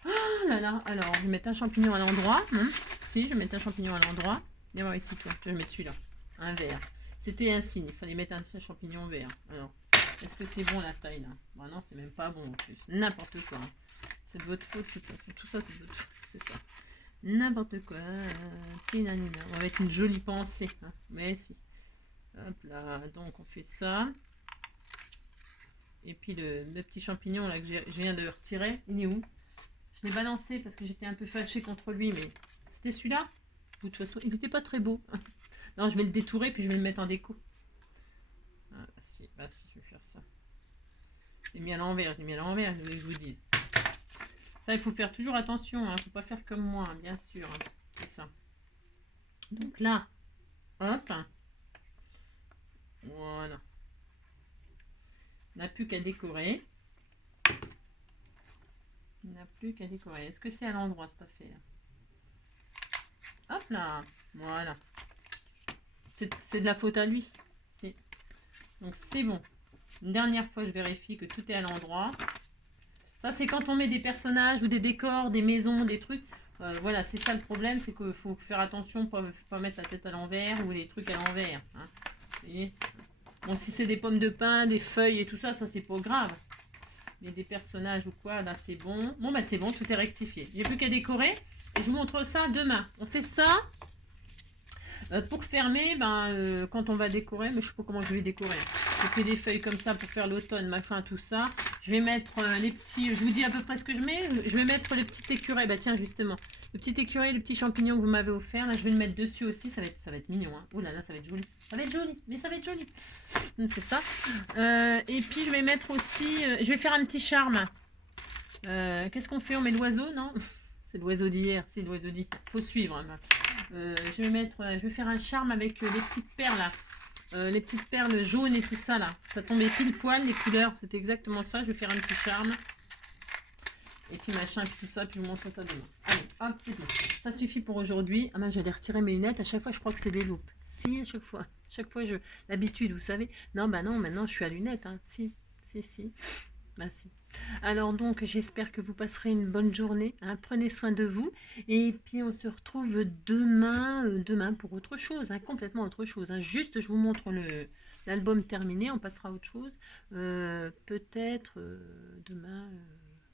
Oh là là, alors, je vais mettre un champignon à l'endroit. Si, je vais mettre un champignon à l'endroit. Viens voir ici, toi. Je vais mettre celui-là. Un vert. C'était un signe, il fallait mettre un champignon vert. Alors, est-ce que c'est bon la taille là? Bah non, c'est même pas bon en plus. N'importe quoi. Hein. C'est de votre faute, de toute façon. Tout ça, c'est de votre faute. C'est ça. N'importe quoi. Petit animal. On va mettre une jolie pensée. Hein. Mais si. Hop là. Donc, on fait ça. Et puis, le petit champignon là que je viens de retirer, il est où? Je l'ai balancé parce que j'étais un peu fâchée contre lui, mais c'était celui-là. De toute façon, il n'était pas très beau. Non, je vais le détourer puis je vais le mettre en déco. Ah, si, je vais faire ça. Je l'ai mis à l'envers, je voulais que je vous dise. Ça, il faut faire toujours attention, il ne faut pas faire comme moi, hein, bien sûr. Hein. C'est ça. Donc là, hop. Voilà. On n'a plus qu'à décorer. On n'a plus qu'à décorer. Est-ce que c'est à l'endroit cette affaire? Hop là. Voilà. C'est de la faute à lui. Si. Donc c'est bon. Une dernière fois, je vérifie que tout est à l'endroit. Ça, c'est quand on met des personnages ou des décors, des maisons, des trucs. Voilà, c'est ça le problème, c'est qu'il faut faire attention pour ne pas mettre la tête à l'envers ou les trucs à l'envers. Hein. Bon, si c'est des pommes de pin, des feuilles et tout ça, ça c'est pas grave. Mais des personnages ou quoi, là c'est bon. Bon, bah c'est bon, tout est rectifié. Il n'y a plus qu'à décorer. Et je vous montre ça demain. On fait ça. Pour fermer, quand on va décorer, mais je ne sais pas comment je vais décorer. J'ai fait des feuilles comme ça pour faire l'automne, machin, tout ça. Je vais mettre les petits, je vous dis à peu près ce que je mets. Je vais mettre le petit écureuil, bah tiens justement, le petit écureuil, le petit champignon que vous m'avez offert, là je vais le mettre dessus aussi, ça va être mignon. Hein. Oh là là, ça va être joli. Ça va être joli, mais ça va être joli. Donc c'est ça. Et puis je vais mettre aussi, je vais faire un petit charme. Qu'est-ce qu'on fait? On met l'oiseau, non? C'est l'oiseau d'hier, c'est l'oiseau d'hier. Faut suivre. Hein. Je vais faire un charme avec les petites perles là. Les petites perles jaunes et tout ça là. Ça tombait pile poil les couleurs, c'était exactement ça. Je vais faire un petit charme. Et puis machin, et puis tout ça, puis je vous montre ça demain. Allez, hop, c'est tout. Ça suffit pour aujourd'hui. Ah ben j'allais retirer mes lunettes, à chaque fois je crois que c'est des loupes. Si, à chaque fois. Chaque fois l'habitude, vous savez. Non, bah non, maintenant je suis à lunettes. Hein. Si. Bah si. Alors donc, j'espère que vous passerez une bonne journée. Hein. Prenez soin de vous. Et puis, on se retrouve demain pour autre chose, hein, complètement autre chose. Hein. Juste, je vous montre l'album terminé. On passera à autre chose. Peut-être demain,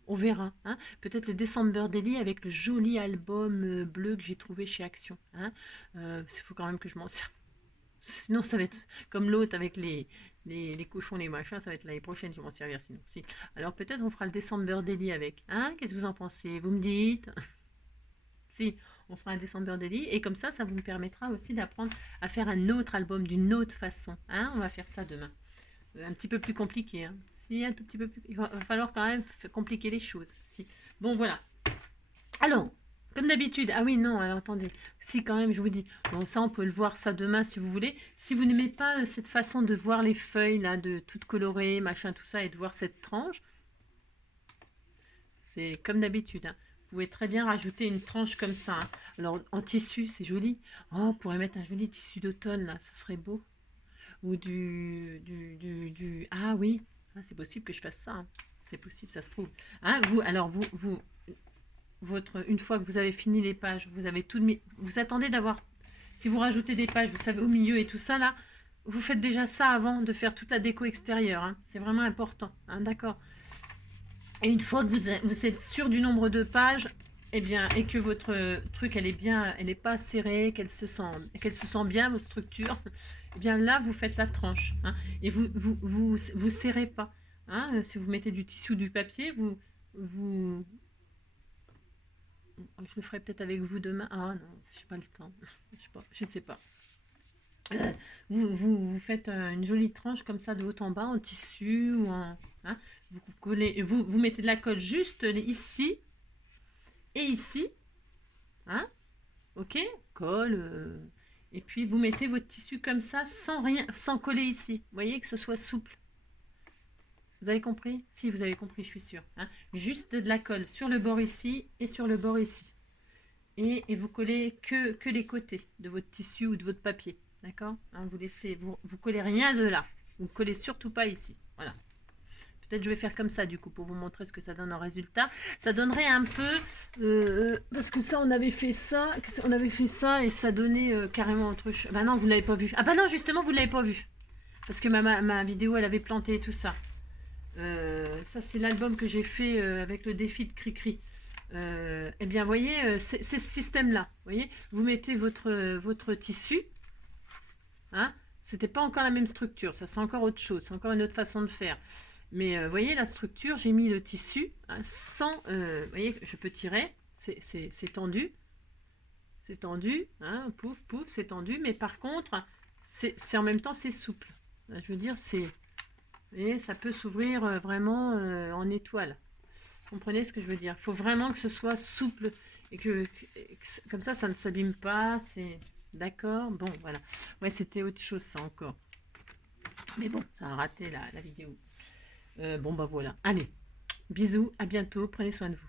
on verra. Hein. Peut-être le December Daily avec le joli album bleu que j'ai trouvé chez Action. Hein. Il faut quand même que je m'en sers. Sinon, ça va être comme l'autre avec les cochons, les machins, ça va être l'année prochaine, je vais m'en servir sinon. Si. Alors peut-être on fera le December Daily avec. Hein? Qu'est-ce que vous en pensez? Vous me dites? Si, on fera un December Daily. Et comme ça vous me permettra aussi d'apprendre à faire un autre album d'une autre façon. Hein? On va faire ça demain. Un petit peu plus compliqué. Hein? Si, un tout petit peu plus. Il va falloir quand même compliquer les choses. Si. Bon, voilà. Alors, comme d'habitude, ah oui, non, alors attendez, si quand même, je vous dis, bon, ça, on peut le voir ça demain si vous voulez. Si vous n'aimez pas cette façon de voir les feuilles, là, de toutes colorées, machin, tout ça, et de voir cette tranche, c'est comme d'habitude, hein. Vous pouvez très bien rajouter une tranche comme ça. Hein. Alors, en tissu, c'est joli. Oh, on pourrait mettre un joli tissu d'automne, là, ça serait beau. Ou Ah oui, ah, c'est possible que je fasse ça. Hein. C'est possible, ça se trouve. Hein, une fois que vous avez fini les pages, vous avez tout mis, vous attendez d'avoir, si vous rajoutez des pages, vous savez, au milieu et tout ça là, vous faites déjà ça avant de faire toute la déco extérieure. Hein. C'est vraiment important, hein, d'accord. Et une fois que vous êtes sûr du nombre de pages, eh bien, et que votre truc, elle est bien, elle n'est pas serrée, qu'elle se sent bien, votre structure, eh bien là, vous faites la tranche. Hein, et vous serrez pas. Hein, si vous mettez du tissu ou du papier, vous je le ferai peut-être avec vous demain. Ah non, je n'ai pas le temps. Je ne sais pas. Vous faites une jolie tranche comme ça de haut en bas en tissu ou en. Hein, vous collez, vous mettez de la colle juste ici et ici. Hein, ok, colle. Et puis vous mettez votre tissu comme ça sans rien, sans coller ici. Vous voyez que ce soit souple. Vous avez compris? Si, vous avez compris, je suis sûre. Hein. Juste de la colle sur le bord ici et sur le bord ici. Et vous collez que les côtés de votre tissu ou de votre papier. D'accord? Hein, vous collez rien de là. Vous ne collez surtout pas ici. Voilà. Peut-être je vais faire comme ça du coup pour vous montrer ce que ça donne en résultat. Ça donnerait un peu, parce que ça on avait fait ça et ça donnait carrément autre chose. Bah non, vous ne l'avez pas vu. Ah bah non, justement vous ne l'avez pas vu. Parce que ma vidéo elle avait planté tout ça. Ça c'est l'album que j'ai fait avec le défi de Cricri. Eh bien, vous voyez, c'est ce système-là. Vous voyez, vous mettez votre tissu. Hein, c'était pas encore la même structure. Ça, c'est encore autre chose. C'est encore une autre façon de faire. Mais vous voyez, la structure, j'ai mis le tissu hein, sans... vous voyez, je peux tirer. C'est tendu. C'est tendu. Hein, pouf, pouf, c'est tendu. Mais par contre, c'est en même temps, c'est souple. Je veux dire, c'est... Vous voyez, ça peut s'ouvrir vraiment en étoile. Comprenez ce que je veux dire? Il faut vraiment que ce soit souple et comme ça ne s'abîme pas. C'est d'accord. Bon, voilà. Ouais, c'était autre chose ça encore. Mais bon, ça a raté la vidéo. Bon, bah voilà. Allez, bisous, à bientôt. Prenez soin de vous.